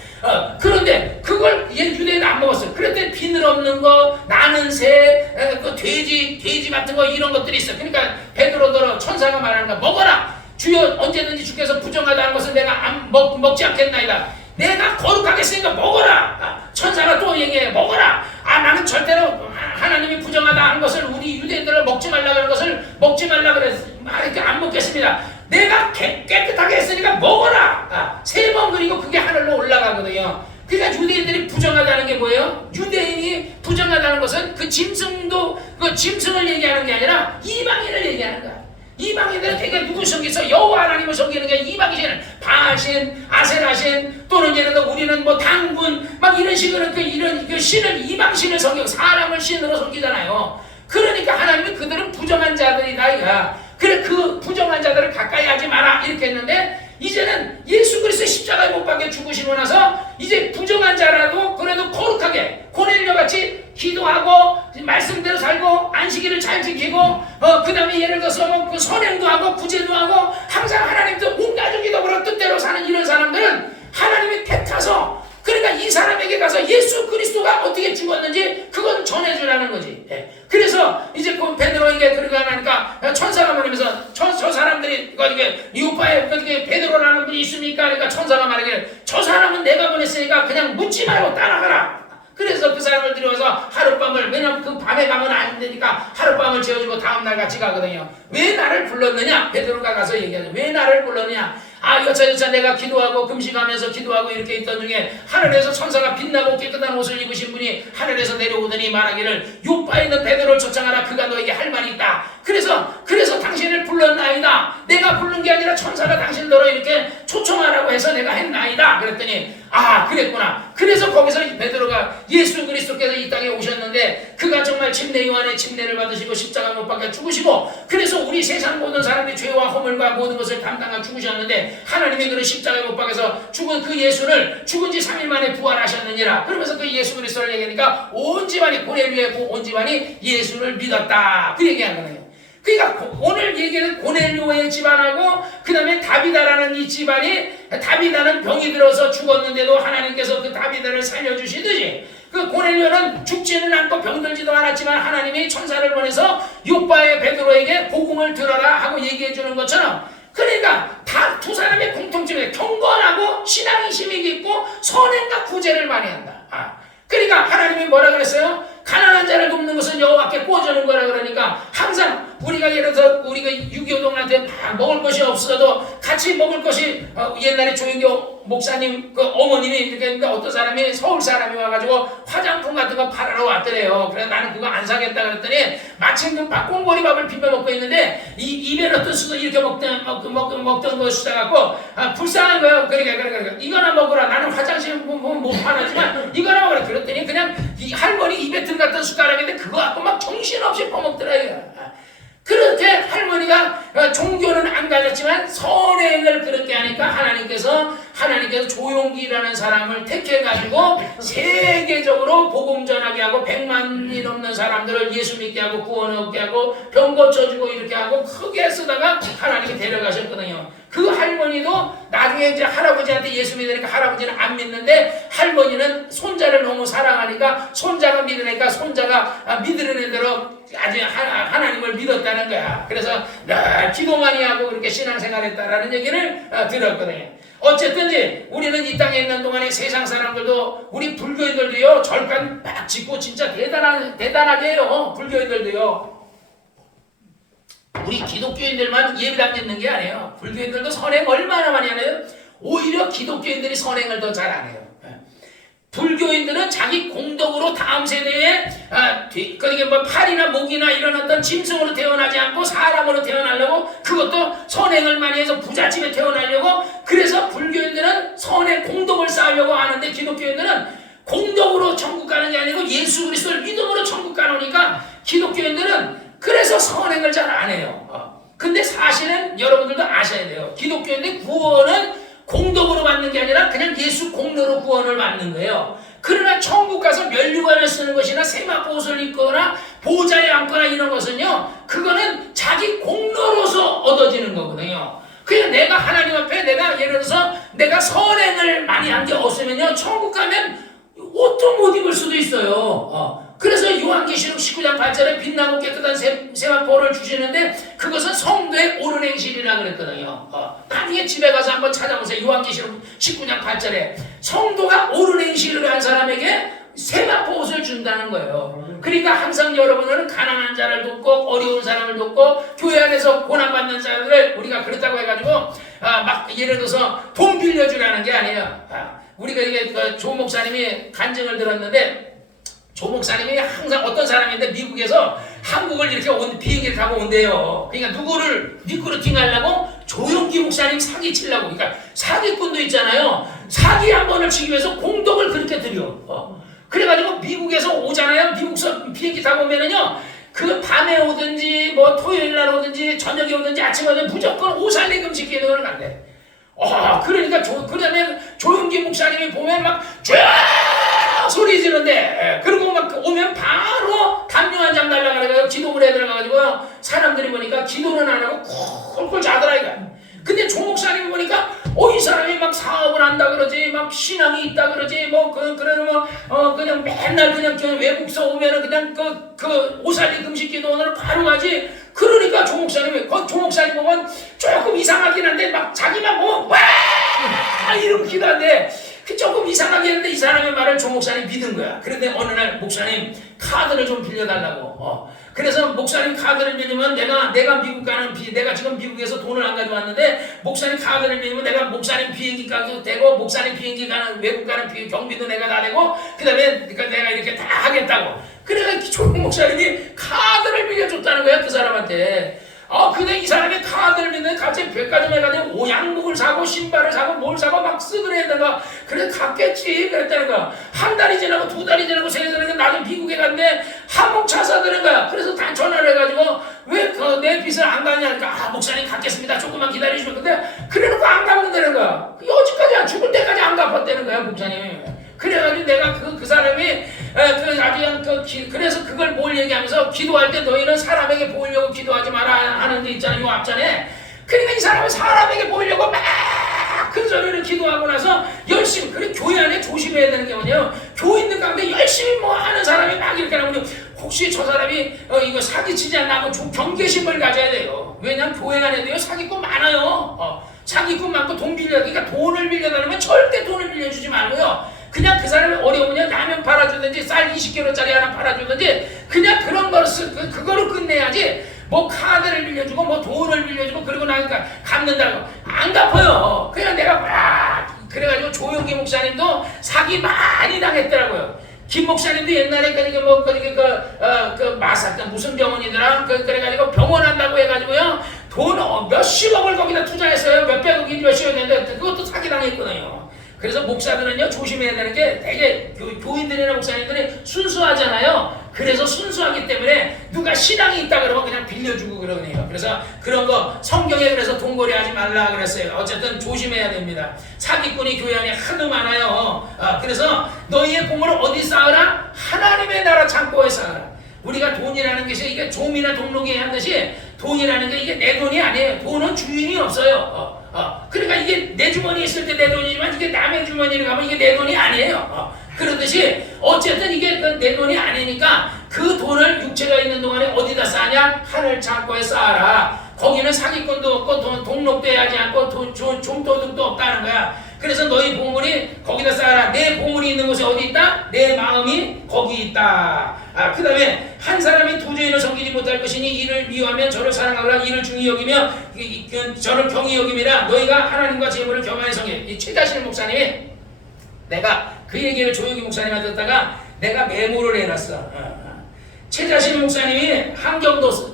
그런데 그걸 유대인은 안 먹었어요. 그런데 비늘 없는 거, 나는 새, 돼지 같은 거 이런 것들이 있어요. 그러니까 베드로더러 천사가 말하는 거, 먹어라. 주여, 언제든지 주께서 부정하다는 것을 내가 먹지 않겠나이다. 내가 거룩하겠으니까 먹어라. 천사가 또 얘기해, 먹어라. 나는 절대로 하나님이 부정하다 하는 것을, 우리 유대인들을 먹지 말라 그런 것을 먹지 말라 그래서 이렇게 안 먹겠습니다. 내가 깨끗하게 했으니까 먹어라. 3번 그리고 그게 하늘로 올라가거든요. 그러니까 유대인들이 부정하다는 게 뭐예요? 유대인이 부정하다는 것은 그 짐승을 얘기하는 게 아니라 이방인을 얘기하는 거야. 이방인들은 대개 누구 섬기서 여호와 하나님을 섬기는 게 이방신은 바알신, 아세라신, 또는 예를 들어 우리는 뭐 당군 막 이런 식으로 이런 신을 이방신을 섬기고 사람을 신으로 섬기잖아요. 그러니까 하나님은 그들은 부정한 자들이다 이거야. 그래, 그 부정한 자들을 가까이 하지 마라 이렇게 했는데, 이제는 예수 그리스도 십자가에 못 박혀 죽으시고 나서 이제 부정한 자라도 그래도 거룩하게 고넬료 같이 기도하고 말씀대로 살고 안식일을 잘 지키고 그 다음에 예를 들어서 그 선행도 하고 구제도 하고 항상 하나님도 온 가족이 더불어 뜻대로 사는 이런 사람들은 하나님이 택하서, 그러니까 이 사람에게 가서 예수 그리스도가 어떻게 죽었는지 그건 전해주라는 거지. 그래서 이제 그 베드로에게 그렇게 하니까 천사가 말하면서 저 사람들이 요파에 베드로라는 분이 있습니까? 그러니까 천사가 말하기를 저 사람은 내가 보냈으니까 그냥 묻지 말고 따라가라. 그래서 그 사람을 들여와서 하룻밤을, 왜냐면 그 밤에 가면 안 되니까 하룻밤을 재워주고 다음날 같이 가거든요. 왜 나를 불렀느냐? 베드로가 가서 얘기하죠. 왜 나를 불렀느냐? 여차 내가 기도하고 금식하면서 기도하고 이렇게 있던 중에 하늘에서 천사가 빛나고 깨끗한 옷을 입으신 분이 하늘에서 내려오더니 말하기를 요파에 있는 베드로를 초청하라. 그가 너에게 할 말이 있다. 그래서 당신을 불렀나이다. 내가 부른 게 아니라 천사가 당신 너로 이렇게 초청하라고 해서 내가 했나이다. 그랬더니 그랬구나. 그래서 거기서 베드로가 예수 그리스도께서 이 땅에 오셨는데 그가 정말 침례 요한의 침례를 받으시고 십자가 못 박혀 죽으시고, 그래서 우리 세상 모든 사람의 죄와 허물과 모든 것을 담당하고 죽으셨는데 하나님이 그런 십자가에 못 박혀서 죽은 그 예수를 죽은 지 3일 만에 부활하셨느니라. 그러면서 그 예수 그리스도를 얘기하니까 온 집안이, 고넬료의 온 집안이 예수를 믿었다. 그 얘기하는 거예요. 그러니까 오늘 얘기는 고넬료의 집안하고 그 다음에 다비다라는 이 집안이, 다비다는 병이 들어서 죽었는데도 하나님께서 그 다비다를 살려주시듯이 그 고넬료는 죽지는 않고 병들지도 않았지만 하나님이 천사를 보내서 요바의 베드로에게 복음을 들어라 하고 얘기해 주는 것처럼, 그러니까 다 두 사람의 공통점이 경건하고 신앙이 힘이 있고 선행과 구제를 많이 한다. 그러니까 하나님이 뭐라 그랬어요? 가난한 자를 돕는 것은 여호와께 구워주는 거라. 그러니까 항상 우리가 예를 들어 우리가 6.25 동란때 먹을 것이 없어도 같이 먹을 것이, 옛날에 조인교 목사님 그 어머님이 이렇게 했는데 어떤 사람이 서울 사람이 와가지고 화장품 같은 거 팔아러 왔더래요. 그래서 나는 그거 안 사겠다 그랬더니 마침 그 꽁보리밥을 비벼 먹고 있는데 입에 넣던 수도 이렇게 먹던 거 수다갖고 불쌍한 거예요. 그러니까 이거나 먹으라. 나는 화장실 못 파놨지만 이거나 먹으라. 그랬더니 그냥 이 할머니 입에 들어갔던 숟가락인데 그거 갖고 막 정신없이 퍼먹더라고요. 그렇게 할머니가 종교는 안 가졌지만 선행을 그렇게 하니까 하나님께서 조용기라는 사람을 택해가지고 세계적으로 복음 전하게 하고 100만이 넘는 사람들을 예수 믿게 하고 구원 얻게 하고 병 고쳐주고 이렇게 하고 크게 쓰다가 하나님이 데려가셨거든요. 그 할머니도 나중에 이제 할아버지한테 예수 믿으니까 할아버지는 안 믿는데 할머니는 손자를 너무 사랑하니까 손자가 믿으니까 손자가 믿으는 대로 아주 하나님을 믿었다는 거야. 그래서 늘 기도 많이 하고 그렇게 신앙생활했다라는 얘기를 들었거든요. 어쨌든지 우리는 이 땅에 있는 동안에 세상 사람들도, 우리 불교인들도요 절간 막 짓고 진짜 대단하게 해요. 불교인들도요. 우리 기독교인들만 예를 안 믿는 게 아니에요. 불교인들도 선행 얼마나 많이 하네요. 오히려 기독교인들이 선행을 더 잘 안 해요. 불교인들은 자기 공덕으로 다음 세대에 그러니까 뭐 팔이나 목이나 이런 어떤 짐승으로 태어나지 않고 사람으로 태어나려고, 그것도 선행을 많이 해서 부잣집에 태어나려고, 그래서 불교인들은 선행 공덕을 쌓으려고 하는데 기독교인들은 공덕으로 천국 가는 게 아니고 예수 그리스도를 믿음으로 천국 가노니까 기독교인들은 그래서 선행을 잘 안 해요. 근데 사실은 여러분들도 아셔야 돼요. 기독교인들 구원은 공덕으로 받는 게 아니라 그냥 예수 공로로 구원을 받는 거예요. 그러나 천국 가서 면류관을 쓰는 것이나 세마포 옷을 입거나 보좌에 앉거나 이런 것은요, 그거는 자기 공로로서 얻어지는 거거든요. 그냥 내가 하나님 앞에 내가 예를 들어서 내가 선행을 많이 한 게 없으면요, 천국 가면 옷도 못 입을 수도 있어요. 그래서 요한계시록 19장 8절에 빛나고 깨끗한 새와 벌을 주시는데 그것은 성도의 옳은 행실이라 그랬거든요. 나중에 집에 가서 한번 찾아보세요. 요한계시록 19장 8절에 성도가 옳은 행실을 한 사람에게 세마포 옷을 준다는 거예요. 그러니까 항상 여러분은 가난한 자를 돕고 어려운 사람을 돕고 교회 안에서 고난받는 자들을 우리가 그렇다고 해가지고 막 예를 들어서 돈 빌려주라는 게 아니에요. 우리가 이게 조 목사님이 간증을 들었는데 조 목사님이 항상 어떤 사람인데 미국에서 한국을 이렇게 비행기를 타고 온대요. 그러니까 누구를 리크루팅하려고 조용기 목사님 사기치려고. 그러니까 사기꾼도 있잖아요. 사기 한 번을 치기 위해서 공덕을 그렇게 들여. 그래가지고 미국에서 오잖아요. 미국서 비행기 타고 오면은요, 그 밤에 오든지 뭐 토요일 날 오든지 저녁에 오든지 아침에 오든지 무조건 오살리 금식 기도를 간대. 그러니까 그다음에 조용기 목사님이 보면 막 쫙 소리 지르는데, 그리고 막 오면 바로 담요 한 장 달라고 그래가지고 기도문에 들어가가지고 사람들이 보니까 기도는 안 하고 콜콜 자더라 이거. 근데 조 목사님 보니까 이 사람이 막 사업을 한다 그러지, 막 신앙이 있다 그러지, 뭐 그냥 맨날 그냥 외국서 오면은 그냥 그 오살리 금식 기도원을 바로 가지. 그러니까 조 목사님 보면 조금 이상하긴 한데 막 자기만 보면 와 이러고 기도하는데 조금 이상하긴 한데 이 사람의 말을 조 목사님 믿은 거야. 그런데 어느 날 목사님 카드를 좀 빌려달라고. 그래서 목사님 카드를 빌리면 내가 미국 가는 내가 지금 미국에서 돈을 안 가져왔는데 목사님 카드를 빌리면 내가 목사님 비행기 가도 되고 목사님 비행기 가는 외국 가는 경비도 내가 다 되고 그다음에 내가 이렇게 다 하겠다고. 그래서 조 목사님이 카드를 빌려줬다는 거야 그 사람한테. 근데 이 사람이 카드를 빌리는데 갑자기 백화점에 해가지고 양복을 사고 신발을 사고 뭘 사고 막 쓰더래다가 그래 갔겠지 그랬다는 거야. 한 달이 지나고 두 달이 지나고 세 달이 지나고 나도 미국에 갔는데 항공차 사드는 거야. 그래서 단 전화를 해가지고 왜 내 빚을 안 갚냐 하니까 목사님 갚겠습니다 조금만 기다리시면. 근데 그래놓고 안 갚는다는 거야. 여지까지 죽을 때까지 안 갚았다는 거야 목사님. 그래가지고 내가 그 사람이 그래서 그걸 뭘 얘기하면서 기도할 때 너희는 사람에게 보이려고 기도하지 마라 하는 게 있잖아요. 요 앞전에. 그러니까 이 사람은 사람에게 보이려고 막 큰 소리를 기도하고 나서 열심히. 그래 교회 안에 조심해야 되는 게 뭐냐면 교회 있는 가운데 열심히 뭐 하는 사람이 막 이렇게 나오면 혹시 저 사람이 이거 사기치지 않나 하고 경계심을 가져야 돼요. 왜냐면 교회 안에도요 사기꾼 많아요. 사기꾼 많고 돈 빌려. 그러니까 돈을 빌려달라면 절대 돈을 빌려주지 말고요. 그냥 그 사람이 어려우면 라면 팔아주든지 쌀 20kg짜리 하나 팔아주든지 그냥 그런 거를 그거로 끝내야지. 뭐 카드를 빌려주고 뭐 돈을 빌려주고 그러고 나니까 갚는다고 안 갚아요. 그냥 내가 그래가지고 조용기 목사님도 사기 많이 당했더라고요. 김 목사님도 옛날에 무슨 병원이더라. 그래가지고 병원 한다고 해가지고요 돈 몇십억을 거기다 투자했어요. 몇백억이 몇십억인데 그것도 사기 당했거든요. 그래서 목사들은요 조심해야 되는 게 되게 교인들이나 목사님들이 순수하잖아요. 그래서 순수하기 때문에 누가 신앙이 있다 그러면 그냥 빌려주고 그러네요. 그래서 그런 거 성경에 그래서 돈거래하지 말라 그랬어요. 어쨌든 조심해야 됩니다. 사기꾼이 교회 안에 하도 많아요. 그래서 너희의 보물을 어디 쌓으라? 하나님의 나라 창고에 쌓으라. 우리가 돈이라는 것이 이게 좀이나 동록이 한 듯이 돈이라는 게 이게 내 돈이 아니에요. 돈은 주인이 없어요. 그러니까 이게 내 주머니에 있을 때 내 돈이지만 이게 남의 주머니에 가면 이게 내 돈이 아니에요. 그러듯이 어쨌든 이게 내 돈이 아니니까 그 돈을 육체가 있는 동안에 어디다 쌓냐? 하늘 창고에 쌓아라. 거기는 사기꾼도 없고 동록도 하지 않고 좀도둑도 없다는 거야. 그래서 너희 보물이 거기다 쌓아라. 내 보물이 있는 곳에 어디 있다? 내 마음이 거기 있다. 그 다음에 한 사람이 두 주인을 섬기지 못할 것이니 이를 미워하면 저를 사랑하라. 이를 중히 여기며 저를 경히 여김이라. 너희가 하나님과 재물을 겸하여 섬겨. 이 최자실 목사님이 내가 그 얘기를 조용기 목사님한테 듣다가 내가 메모를 해놨어. 최자실 목사님이 한경도에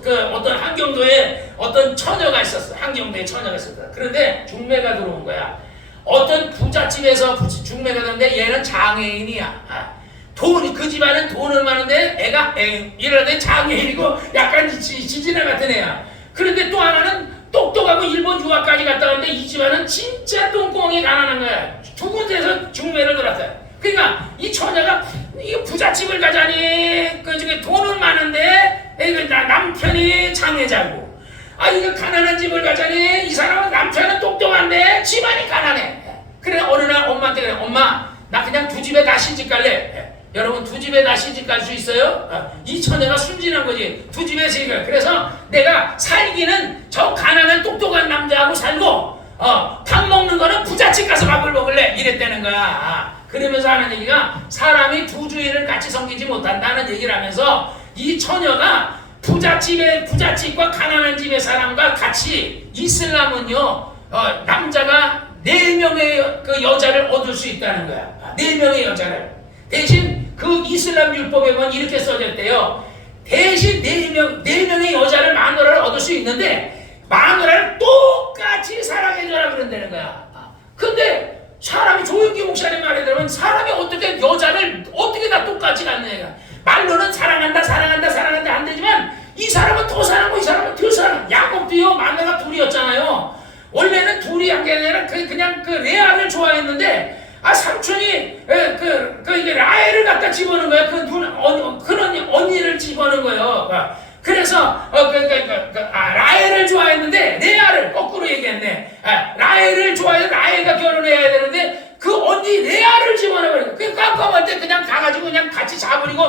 어떤 처녀가 있었어. 한경도에 처녀가 있었다. 그런데 중매가 들어온 거야. 어떤 부잣집에서 중매가 들었는데 얘는 장애인이야. 그 집안은 돈은 많은데 애가 이러는데 장애인이고 약간 지진아 같은 애야. 그런데 또 하나는 똑똑하고 일본 유학까지 갔다 왔는데 이 집안은 진짜 똥꽁이 가난한 거야. 두 군데에서 중매를 들었다. 그러니까 이 처녀가 이게 부잣집을 가자니 그 중에 돈은 많은데 남편이 장애자고, 이거 가난한 집을 가자니 이 사람은 남편은 똑똑한데 집안이 가난해. 그래 어느 날 엄마한테 그래, 엄마 나 그냥 두 집에 다 시집 갈래. 여러분 두 집에 다 시집 갈 수 있어요? 이 처녀가 순진한 거지. 두 집에 시집 갈. 그래서 내가 살기는 저 가난한 똑똑한 남자하고 살고 밥 먹는 거는 부잣집 가서 밥을 먹을래. 이랬다는 거야. 그러면서 하는 얘기가 사람이 두 주인을 같이 섬기지 못한다는 얘기를 하면서 이 처녀가 부잣집과 가난한 집의 사람과 같이 있으려면요 남자가 4명의 그 여자를 얻을 수 있다는 거야. 4명의 여자를. 대신 그 이슬람 율법에 보면 이렇게 써졌대요. 대신 4명의 여자를 마누라를 얻을 수 있는데 마누라를 똑같이 사랑해줘라 그런다는 거야. 근데 사람이 조용기 목사님 말에 들으면 사람이 어떻게 여자를 어떻게 다 똑같이 갖느냐. 말로는 사랑한다 안 되지만 이 사람은 더 사랑하고 이 사람은 덜 사랑. 야곱도요 마누라가 둘이었잖아요. 원래는 둘이 한 게 아니라 그냥 그 레아를 좋아했는데 삼촌이 이게 라헬을 갖다 집어넣은 거야. 그런 언니를 집어넣은 거예요. 그래서 라헬을 좋아했는데 레아를 거꾸로 얘기했네. 라헬을 좋아해서 라헬과 결혼해야 되는데 그 언니 레아를 집어넣어버리고 그 깜깜할 때 그냥 가가지고 그냥 같이 자버리고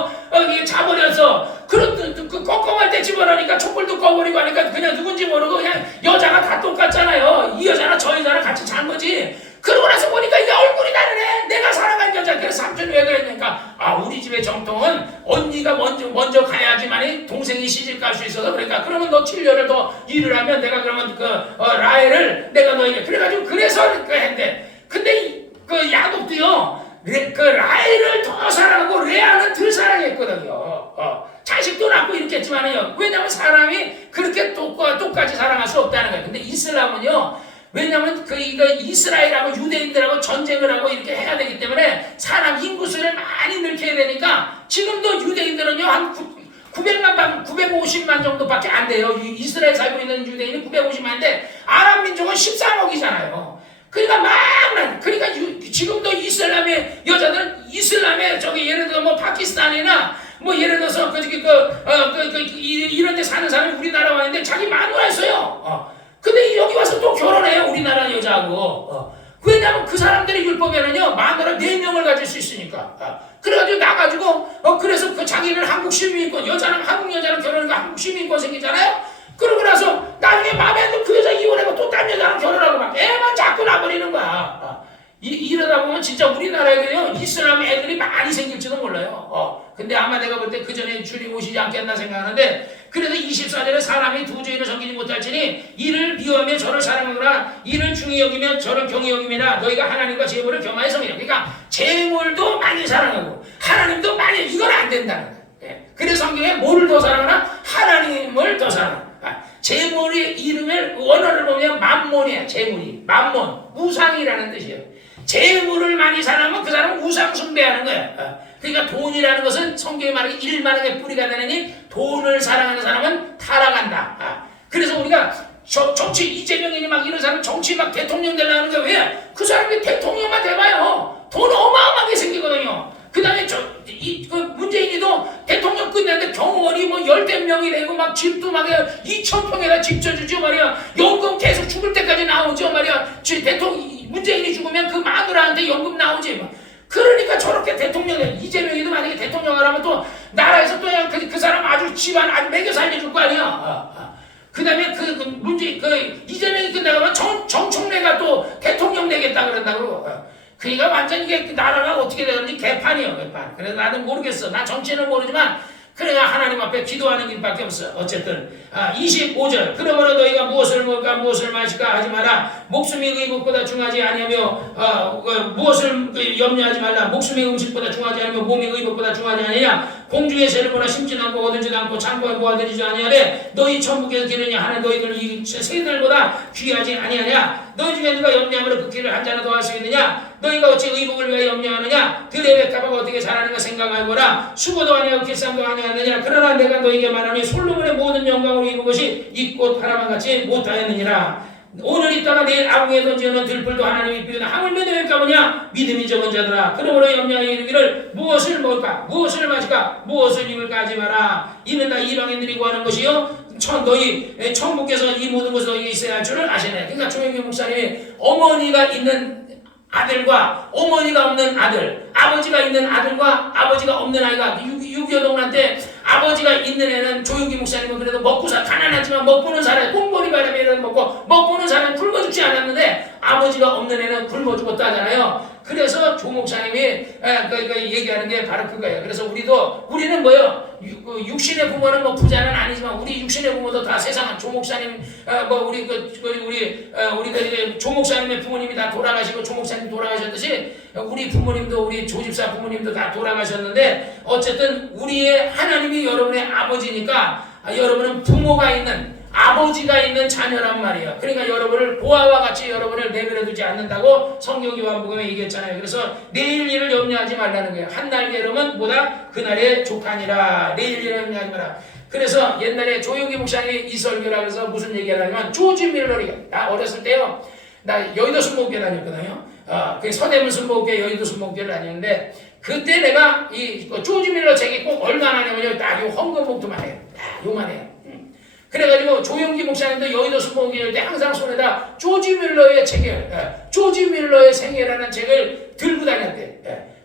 자버려서 그 깜깜할 때 집어넣으니까 촛불도 꺼버리고 하니까 그냥 누군지 모르고 그냥 여자가 다 똑같잖아요. 이 여자랑 저 여자랑 같이 잔 거지. 그러고 나서 보니까 이게 얼굴이 다르네. 내가 사랑한 여자. 그래서 삼촌이 왜 그랬냐니까 우리 집의 정통은 언니가 먼저 가야지만 동생이 시집 갈 수 있어서 그러니까 그러면 너 7년을 더 일을 하면 내가 그러면 라헬을 내가 너에게 그래가지고 그래서 했는데 근데 그 야곱도요 그 라헬을 더 사랑하고 레아는 덜 사랑했거든요. 자식도 낳고 이렇게 했지만요. 왜냐하면 사람이 그렇게 똑같이 사랑할 수 없다는 거예요. 근데 이슬람은요. 왜냐하면 이거 이스라엘하고 유대인들하고 전쟁을 하고 이렇게 해야 되기 때문에 사람 인구수를 많이 늘려야 되니까 지금도 유대인들은요 한 950만 정도밖에 안 돼요. 이스라엘 살고 있는 유대인이 950만인데 아랍 민족은 13억이잖아요. 그러니까 지금도 이슬람의 여자들은 이슬람의 예를 들어 뭐 파키스탄이나 뭐 예를 들어서 이런 데 사는 사람이 우리나라 와 있는데 자기 마누라 있어요. 근데 여기 와서 또 결혼해요. 우리나라 여자하고. 왜냐하면 그 사람들의 율법에는요 마누라 4명을 가질 수 있으니까. 그래가지고 나가지고 그래서 그 자기는 한국 시민권 한국 여자랑 결혼하니까 한국 시민권 생기잖아요. 그러고 나서 나중에 마음에 안 들면 그 여자 이혼하고 또 딴 여자랑 결혼하고 막 애만 자꾸 나버리는 거야. 이러다 보면 진짜 우리나라에도요 이슬람 애들이 많이 생길지도 몰라요. 근데 아마 내가 볼 때 그 전에 주님 오시지 않겠나 생각하는데 그래서 24절에 사람이 두 주인을 섬기지 못할지니 이를 미워하며 저를 사랑하거나 이를 중히 여기며 저를 경히 여김이나 너희가 하나님과 재물을 겸하여 섬기라. 그러니까 재물도 많이 사랑하고 하나님도 많이 이건 안 된다는 거예요. 그래서 성경에 뭐를 더 사랑하나? 하나님을 더 사랑하라. 재물의 이름을 원어를 보면 만몬이야. 재물이 만몬 우상이라는 뜻이에요. 재물을 많이 사랑하면 그 사람은 우상 숭배하는 거야. 그러니까 돈이라는 것은 성경에 말하기 일만하게 뿌리가 되느니 돈을 사랑하는 사람은 타락한다. 그래서 우리가 정치 이재명이니 막 이런 사람 정치 막 대통령 되려는 게 왜? 그 사람이 대통령만 돼봐요. 돈 어마어마하게 생기거든요. 그 다음에 문재인이도 대통령 끝났는데 경호원이 뭐 10명이 되고 막 집도 막 2,000평에다 집 져주죠 말이야. 연금 계속 죽을 때까지 나오죠 말이야. 문재인이 죽으면 그 마누라한테 연금 나오지. 그러니까 저렇게 대통령이 이재명이도 만약에 대통령을 하면 또 나라에서 또 그냥 그 사람 아주 집안 아주 매겨 살려줄 거 아니야. 그 다음에 이재명이 끝나가면 정청래가 또 대통령 되겠다 그런다고. 그러니까 완전 이게 나라가 어떻게 되는지 개판이에요, 개판. 그래서 나는 모르겠어. 나 정치는 모르지만 그래야 하나님 앞에 기도하는 길밖에 없어. 어쨌든 25절 그러므로 너희가 무엇을 먹을까 무엇을 마실까 하지 마라. 목숨이 의복보다 중하지 아니하며 무엇을 염려하지 말라. 목숨이 음식보다 중하지 아니하며 몸이 의복보다 중하지 아니냐. 공중의 새를 보나 심지도 않고 얻지도 않고 창고에 모아들이지 아니하되 너희 천국에서 기르냐 하는 너희들 이 새들보다 귀하지 아니하냐. 너희 중에 누가 염려함으로 그 길을 한 자나 더 할 수 있느냐. 너희가 어찌 의복을 위하여 염려하느냐. 들의 백합화가 어떻게 자라는가 생각하거라. 수고도 아니하고 길쌈도 아니하느냐. 그러나 내가 너희에게 말하니 솔로몬의 모든 영광으로 입은 것이 이 꽃 하나만 같이 못하였느니라. 오늘 있다가 내일 아궁이에 던지는 들불도 하나님이 비우나 하물며 너희가 뭐냐 믿음이 적은 자들아 그러므로 염려하여 이르기를 무엇을 먹을까 무엇을 마실까 무엇을 입을까 하지 마라. 이는 다 이방인들이 구하는 것이요 너희 천국에서 이 모든 것이 너희에게 있어야 할 줄을 아시네. 그러니까 조영기 목사님이 어머니가 있는 아들과 어머니가 없는 아들, 아버지가 있는 아들과 아버지가 없는 아이가 6.25 동란 때 아버지가 있는 애는 조용기 목사님은 그래도 먹고 가난하지만 먹고는 살아요. 꽁보리 바람이라도 먹고 먹고는 살아요. 굶어 죽지 않았는데 아버지가 없는 애는 굶어 죽었다잖아요. 그래서 조 목사님이 얘기하는 게 바로 그거예요. 그래서 우리는 뭐요? 육신의 부모는 뭐 부자는 아니지만 우리 육신의 부모도 다 세상은 조 목사님 우리 조 목사님의 부모님이 다 돌아가시고 조 목사님 돌아가셨듯이 우리 부모님도 우리 조집사 부모님도 다 돌아가셨는데 어쨌든 우리의 하나님이 여러분의 아버지니까 여러분은 부모가 있는 아버지가 있는 자녀란 말이에요. 그러니까 여러분을 보아와 같이 여러분을 내버려두지 않는다고 성경 요한복음에 얘기했잖아요. 그래서 내일 일을 염려하지 말라는 거예요. 한날 게으름은 뭐다? 그날의 족하니라. 내일 일을 염려하지 마라. 그래서 옛날에 조용기 목사님이 이 설교라 그래서 무슨 얘기를 하냐면 조지 밀러리가 나 어렸을 때요. 나 여의도 순복음교회 다녔거든요. 그 서대문 순복음교회 여의도 순복음교회를 다녔는데 그때 내가 이 조지 밀러 책이 꼭 얼마나 하냐면요. 딱 요 헌금 봉투만 해요. 딱 요만해요. 그래가지고 조용기 목사님도 여의도 순복음교회 때 항상 손에다 조지 밀러의 책을 조지 밀러의 생애라는 책을 들고 다녔대.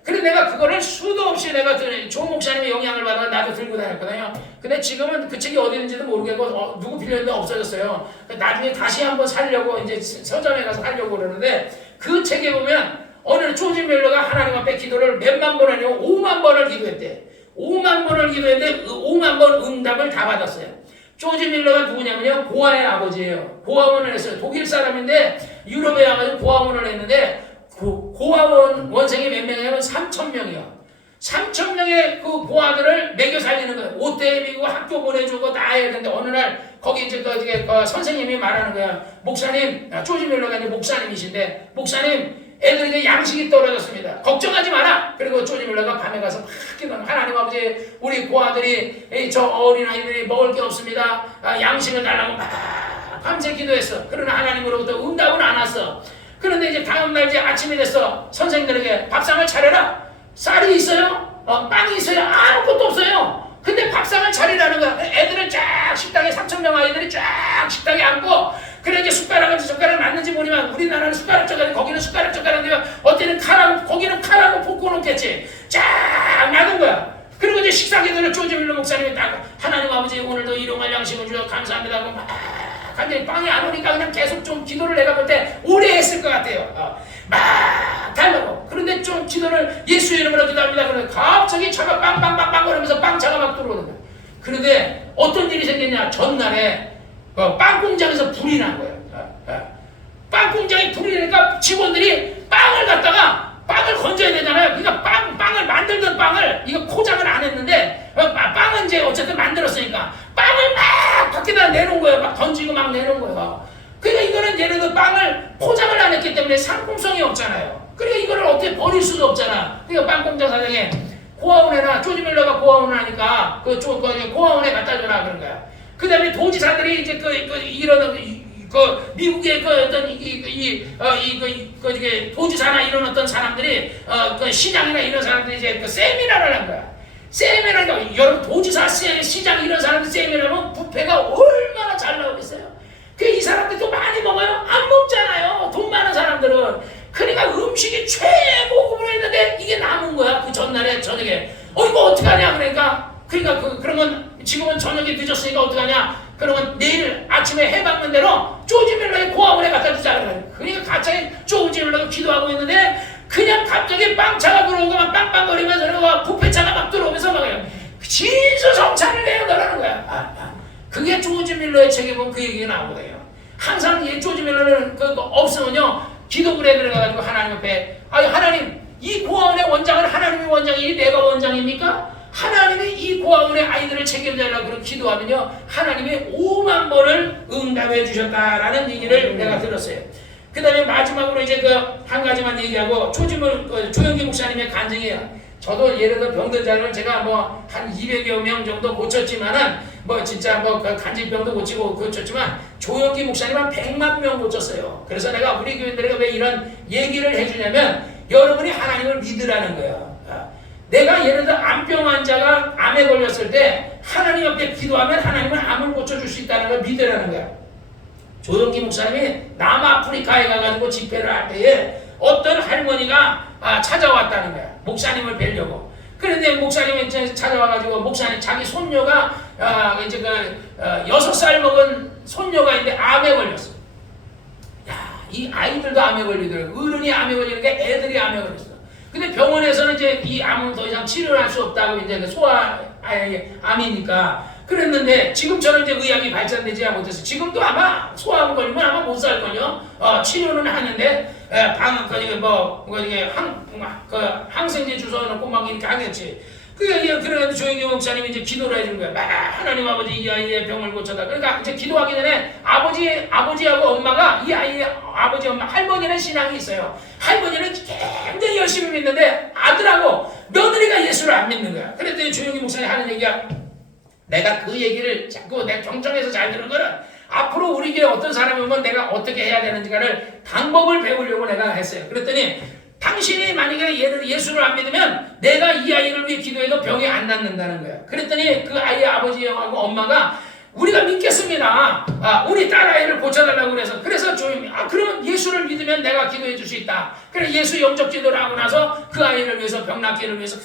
그래서 내가 그거를 수도 없이 내가 조 목사님의 영향을 받아 나도 들고 다녔거든요. 근데 지금은 그 책이 어디 있는지도 모르겠고 누구 빌렸는데 없어졌어요. 나중에 다시 한번 살려고 이제 서점에 가서 하려고 그러는데 그 책에 보면 어느 조지 밀러가 하나님 앞에 기도를 몇만 번 아니고 5만 번을 기도했대. 5만 번을 기도했는데 5만 번 응답을 다 받았어요. 조지 밀러가 누구냐면요. 고아의 아버지예요. 고아원을 했어요. 독일 사람인데 유럽에 와가지고 고아원을 했는데 고아원 원생이 몇 명이냐면 3,000명이요. 3,000명의 그 고아들을 먹여 살리는 거예요. 옷 대비고 학교 보내주고 다 해야 되는데 어느 날 거기 이제 그 선생님이 말하는 거야. 목사님, 조지 밀러가 이제 목사님이신데 목사님 애들에게 양식이 떨어졌습니다. 걱정하지 마라. 그리고 조지 밀러가 밤에 가서 막 기도하는 하나님 아버지 우리 고아들이 저 어린아이들이 먹을 게 없습니다. 양식을 달라고 막 밤새 기도했어. 그러나 하나님으로부터 응답은 안 왔어. 그런데 이제 다음날 이제 아침이 됐어. 선생님들에게 밥상을 차려라. 쌀이 있어요? 빵이 있어요? 아무것도 없어요. 근데 밥상을 차리라는 거야. 애들을 쫙 식당에 3,000명 아이들이 쫙 식당에 앉고 그래 이제 숟가락을 젓가락 놨는지 모르지만 우리나라는 숟가락 젓가락 거기는 숟가락 젓가락인데 어때는 칼하고 거기는 칼하고 볶고 놓겠지. 쫙 놔둔 거야. 그리고 이제 식사 기도를 조지 밀러 목사님이 딱 하나님 아버지 오늘도 일용할 양식을 주셔서 감사합니다. 그럼 막 근데 빵이 안 오니까 그냥 계속 좀 기도를 내가 볼 때 오래 했을 것 같아요. 막 달라고. 그런데 좀 기도를 예수 이름으로 기도합니다. 그런데 갑자기 차가 빵빵빵빵 거리면서 빵차가 막 들어오는 거야. 그런데 어떤 일이 생겼냐. 전날에 빵 공장에서 불이 난 거예요. 빵 공장에 불이 나니까 직원들이 빵을 갖다가 빵을 건져야 되잖아요. 그러니까 빵을 만들던 빵을 이거 포장을 안 했는데 빵은 이제 어쨌든 만들었으니까 빵을 막 밖에다 내놓은 거예요. 막 던지고 막 내놓은 거예요. 그러니까 이거는 예를 들어 빵을 포장을 안 했기 때문에 상품성이 없잖아요. 그러니까 이거를 어떻게 버릴 수도 없잖아. 그러니까 빵 공장 사장이 고아원에나 조지 밀러가 고아원을 하니까 고아원에 갖다 줘라 그런 거야. 그 다음에 도지사들이 이제 이런 미국의 도지사나 이런 어떤 사람들이 시장이나 이런 사람들이 이제 세미나를 한 거야. 세미나가 여러분 도지사 시장 이런 사람들 세미나면 부페가 얼마나 잘 나오겠어요. 이 사람들도 많이 먹어요? 안 먹잖아요. 돈 많은 사람들은. 그러니까 음식이 최고급으로 했는데 이게 남은 거야. 그 전날에 저녁에 이거 어떡하냐. 그러니까 그러면 지금은 저녁이 늦었으니까 어떡하냐. 그러면 내일 아침에 해박는 대로 조지 밀러의 고아원에 갖다 주자. 그러니까 갑자기 조지 밀러가 기도하고 있는데 그냥 갑자기 빵차가 들어오고 막 빵빵거리면서 부페차가 막 들어오면서 막 진수성찬을 내어가라는 거야. 그게 조지 밀러의 책에 보면 그 얘기가 나오거든요. 항상 이 조지 밀러는 없으면요 기도불에 들어가가지고 하나님 앞에 하나님 이 고아원의 원장은 하나님의 원장이니 내가 원장입니까? 하나님이 이 고아원의 아이들을 책임져달라고 그런 기도하면요 하나님이 5만 번을 응답해 주셨다라는 얘기를 내가 들었어요. 그 다음에 마지막으로 이제 한 가지만 얘기하고 조영기 목사님의 간증이에요. 저도 예를 들어 병든 사람을 제가 뭐 한 200여 명 정도 고쳤지만은 뭐 진짜 뭐 그 간질병도 고치고 고쳤지만 조영기 목사님은 100만 명 고쳤어요. 그래서 내가 우리 교인들에게 왜 이런 얘기를 해주냐면 여러분이 하나님을 믿으라는 거야. 내가 예를 들어 암병 환자가 암에 걸렸을 때 하나님 앞에 기도하면 하나님은 암을 고쳐줄 수 있다는 걸 믿으라는 거야. 조영기 목사님이 남아프리카에 가가지고 집회를 할 때에 어떤 할머니가 찾아왔다는 거야. 목사님을 뵈려고. 그런데 목사님이 이제 찾아와가지고 목사님 자기 손녀가 이제 6살 먹은 손녀가 있는데 암에 걸렸어. 야, 이 아이들도 암에 걸리더라고. 어른이 암에 걸리는 게 애들이 암에 걸렸어. 근데 병원에서는 이제 이 암은 더 이상 치료를 할 수 없다고 이제 암이니까 그랬는데 지금처럼 이제 의학이 발전되지 못해서 지금도 아마 소아암 걸리면 아마 못 살걸요. 치료는 하는데 항생제 주사 놓고 막 이렇게 하겠지. 그래가지고 조영기 목사님이 이제 기도를 해준 거야. 하나님 아버지 이 아이의 병을 고쳐다. 그러니까 이제 기도하기 전에 아버지하고 엄마가 이 아이의 아버지 엄마 할머니는 신앙이 있어요. 할머니는 굉장히 열심히 믿는데 아들하고 며느리가 예수를 안 믿는 거야. 그랬더니 조영기 목사님이 하는 얘기야. 내가 그 얘기를 자꾸 내가 경청해서 잘 들은 거는 앞으로 우리 교회 어떤 사람이 오면 내가 어떻게 해야 되는지를 방법을 배우려고 내가 했어요. 그랬더니 당신이 만약에 예수를 안 믿으면 내가 이 아이를 위해 기도해도 병이 안 낫는다는 거야. 그랬더니 그 아이의 아버지하고 엄마가 우리가 믿겠습니다. 우리 딸아이를 고쳐달라고 그래서 조용히 그러면 예수를 믿으면 내가 기도해 줄 수 있다. 그래 예수 영접 기도를 하고 나서 그 아이를 위해서 병 낫기를 위해서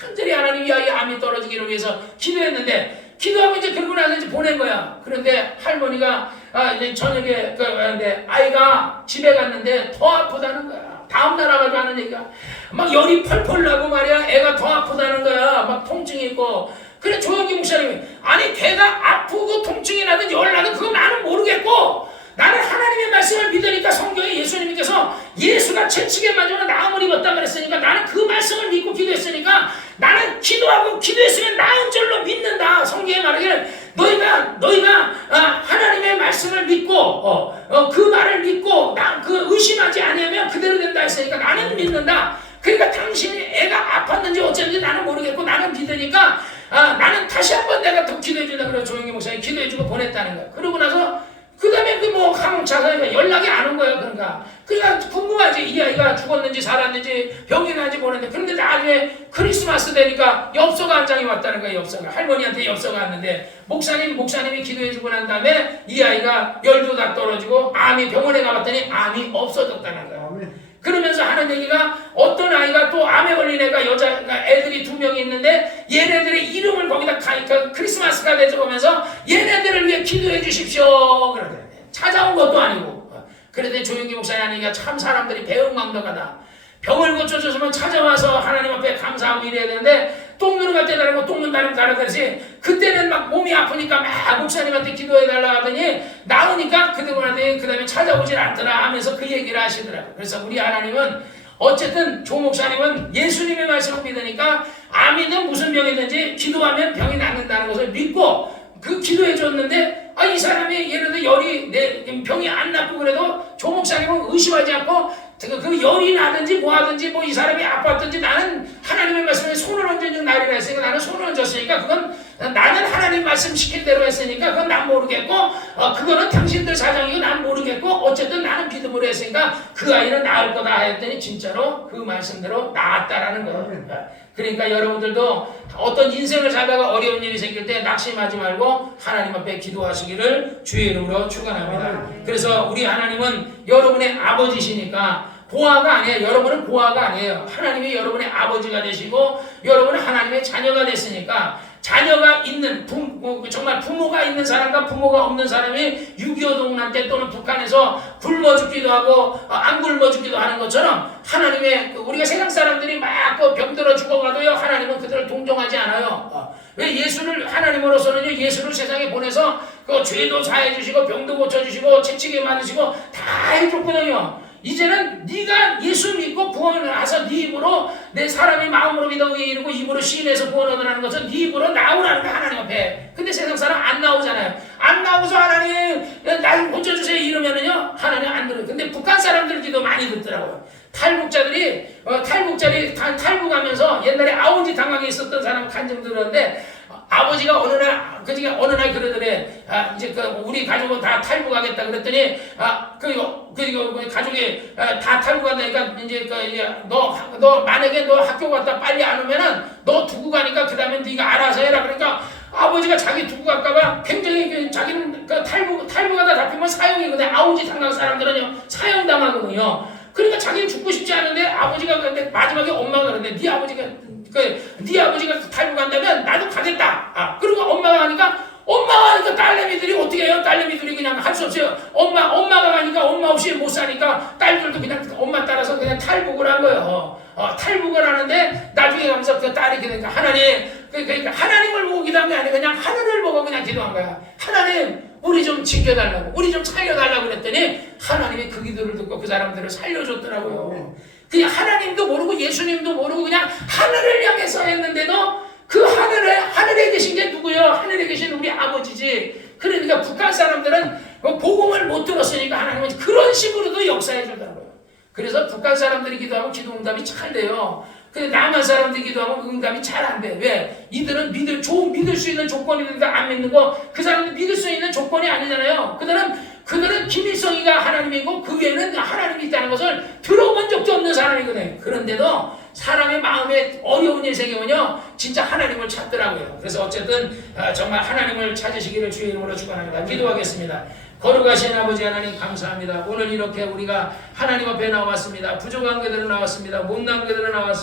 간절히 하나님 이 아이의 암이 떨어지기를 위해서 기도했는데 기도하고 이제 그러고 나서 이제 보낸 거야. 그런데 할머니가 이제 저녁에 근데 아이가 집에 갔는데 더 아프다는 거야. 다음날 와가지고 하는 얘기가 막 열이 펄펄 나고 말이야. 애가 더 아프다는 거야. 막 통증이 있고. 그래 조영기 목사님이 아니 걔가 아프고 통증이 나든 열 나든 그건 나는 모르겠고 나는 하나님의 말씀을 믿으니까 성경에 예수님께서 예수가 채찍에 맞으면 나음을 입었다 그랬으니까 나는 그 말씀을 믿고 기도했으니까 나는 기도하고 기도했으면 나은 줄로 믿는다. 성경에 말하기를 너희가 하나님의 말씀을 믿고 그 말을 믿고 그 의심하지 않으면 그대로 된다 했으니까 나는 믿는다. 그러니까 당신이 애가 아팠는지 어쨌는지 나는 모르겠고 나는 믿으니까 나는 다시 한번 내가 더 기도해준다. 그래서 조영기 목사님이 기도해주고 보냈다는 거야. 그러고 나서 그 다음에 자사니까 연락이 안 온 거예요. 그러니까 궁금하지. 이 아이가 죽었는지 살았는지 병이 났는지 모르는데 그런데 나중에 크리스마스 되니까 엽서가 한 장이 왔다는 거예요. 엽서가 할머니한테 엽서가 왔는데 목사님이 기도해주고 난 다음에 이 아이가 열도 다 떨어지고 암이 병원에 가봤더니 암이 없어졌다는 거예요. 그러면서 하는 얘기가 어떤 아이가 또 암에 걸린 애가 애들이 2명이 있는데 얘네들의 이름을 거기다 크리스마스가 되져보면서 얘네들을 위해 기도해 주십시오. 그러더니 찾아온 것도 아니고. 그랬더니 조영기 목사님 하는 얘기가 참 사람들이 배은망덕하다. 병을 고쳐줬으면 찾아와서 하나님 앞에 감사하고 이래야 되는데 똥 누는 갈 때 다르고 똥 누는 다르듯이 그때는 막 몸이 아프니까 막 목사님한테 기도해달라 하더니 나으니까 그 다음에 찾아오질 않더라 하면서 그 얘기를 하시더라고요. 그래서 우리 하나님은 어쨌든 조 목사님은 예수님의 말씀을 믿으니까 암이든 무슨 병이든지 기도하면 병이 낫는다는 것을 믿고 그 기도해 줬는데 이 사람이 예를 들어 병이 안 낫고 그래도 조 목사님은 의심하지 않고 그 열이 나든지 뭐 하든지 이 사람이 아팠든지 나는 하나님의 말씀에 손을 얹은 줄 날이라 했으니까 나는 손을 얹었으니까 그건 나는 하나님 말씀 시킬 대로 했으니까 그건 난 모르겠고 그거는 당신들 사정이고 난 모르겠고 어쨌든 나는 믿음으로 했으니까 그 아이는 나을 거다 했더니 진짜로 그 말씀대로 나았다라는 거예요. 그러니까 여러분들도 어떤 인생을 살다가 어려운 일이 생길 때 낙심하지 말고 하나님 앞에 기도하시기를 주의 이름으로 축원합니다. 그래서 우리 하나님은 여러분의 아버지시니까 보아가 아니에요. 여러분은 보아가 아니에요. 하나님이 여러분의 아버지가 되시고 여러분은 하나님의 자녀가 됐으니까 자녀가 있는 정말 부모가 있는 사람과 부모가 없는 사람이 6.25 동란 때 또는 북한에서 굶어 죽기도 하고 안 굶어 죽기도 하는 것처럼 하나님의 우리가 세상 사람들이 막 병들어 죽어가도요 하나님은 그들을 동정하지 않아요. 왜 예수를 하나님으로서는요 예수를 세상에 보내서 그 죄도 사해 주시고 병도 고쳐 주시고 채찍에 맞으시고 다 해줬거든요. 이제는 네가 예수 믿고 구원을 하서 네 입으로 내 사람이 마음으로 믿어 의에 이르고 입으로 시인해서 구원 얻으라는 것은 네 입으로 나오라는 거 하나님 앞에. 근데 세상 사람 안 나오잖아요. 안 나오고서 하나님 날 좀 고쳐주세요 이러면은요 하나님 안 들어요. 근데 북한 사람들 기도 많이 듣더라고요. 탈북자들이 탈북하면서 옛날에 아버지 당하게 있었던 사람 간증 들었는데 아버지가 어느 날 그러더래. 이제 우리 가족은 다 탈북하겠다 그랬더니 그 가족이 다 탈북한다니까 이제 너 만약에 너 학교 갔다 빨리 안 오면은 너 두고 가니까 그 다음에 네가 알아서 해라. 그러니까 아버지가 자기 두고 갈까봐 굉장히 자기는 탈북하다 잡히면 사형이거든. 아버지 당한 사람들은요 사형당하거든요. 그러니까 자기는 죽고 싶지 않은데 아버지가 근데 마지막에 엄마가 그러는데 네 아버지가 탈북한다면 나도 가겠다. 그리고 엄마가 하니까 딸내미들이 어떻게 해요? 딸내미들이 그냥 할 수 없어요. 엄마가 가니까 엄마 없이 못 사니까 딸들도 그냥 엄마 따라서 그냥 탈북을 한 거예요. 탈북을 하는데 나중에 가면서 그 딸이 그러니까 그러니까 하나님을 보고 기도한 게 아니라 그냥 하늘을 보고 그냥 기도한 거야. 하나님 우리 좀 지켜달라고, 우리 좀 살려달라고 그랬더니 하나님이 그 기도를 듣고 그 사람들을 살려줬더라고요. 그냥 하나님도 모르고 예수님도 모르고 그냥 하늘을 향해서 했는데도 그 하늘에 계신 게 누구예요? 하늘에 계신 우리 아버지지. 그러니까 북한 사람들은 복음을 못 들었으니까 하나님은 그런 식으로도 역사해 주더라고요. 그래서 북한 사람들이 기도하면 기도 응답이 잘 돼요. 근데 남한 사람들이 기도하면 응답이 잘 안 돼. 왜? 이들은 믿을 수 있는 조건이 있는데 안 믿는 거, 그 사람들 믿을 수 있는 조건이 아니잖아요. 그들은 김일성이가 하나님이고 그 외에는 하나님이 있다는 것을 들어본 적도 없는 사람이거든요. 그런데도 사람의 마음에 어려운 일 생기면요 진짜 하나님을 찾더라고요. 그래서 어쨌든 정말 하나님을 찾으시기를 주의 이름으로 축원합니다. 기도하겠습니다. 거룩하신 아버지 하나님 감사합니다. 오늘 이렇게 우리가 하나님 앞에 나왔습니다. 부족한 것들은 나왔습니다. 못난 것들은 나왔습니다.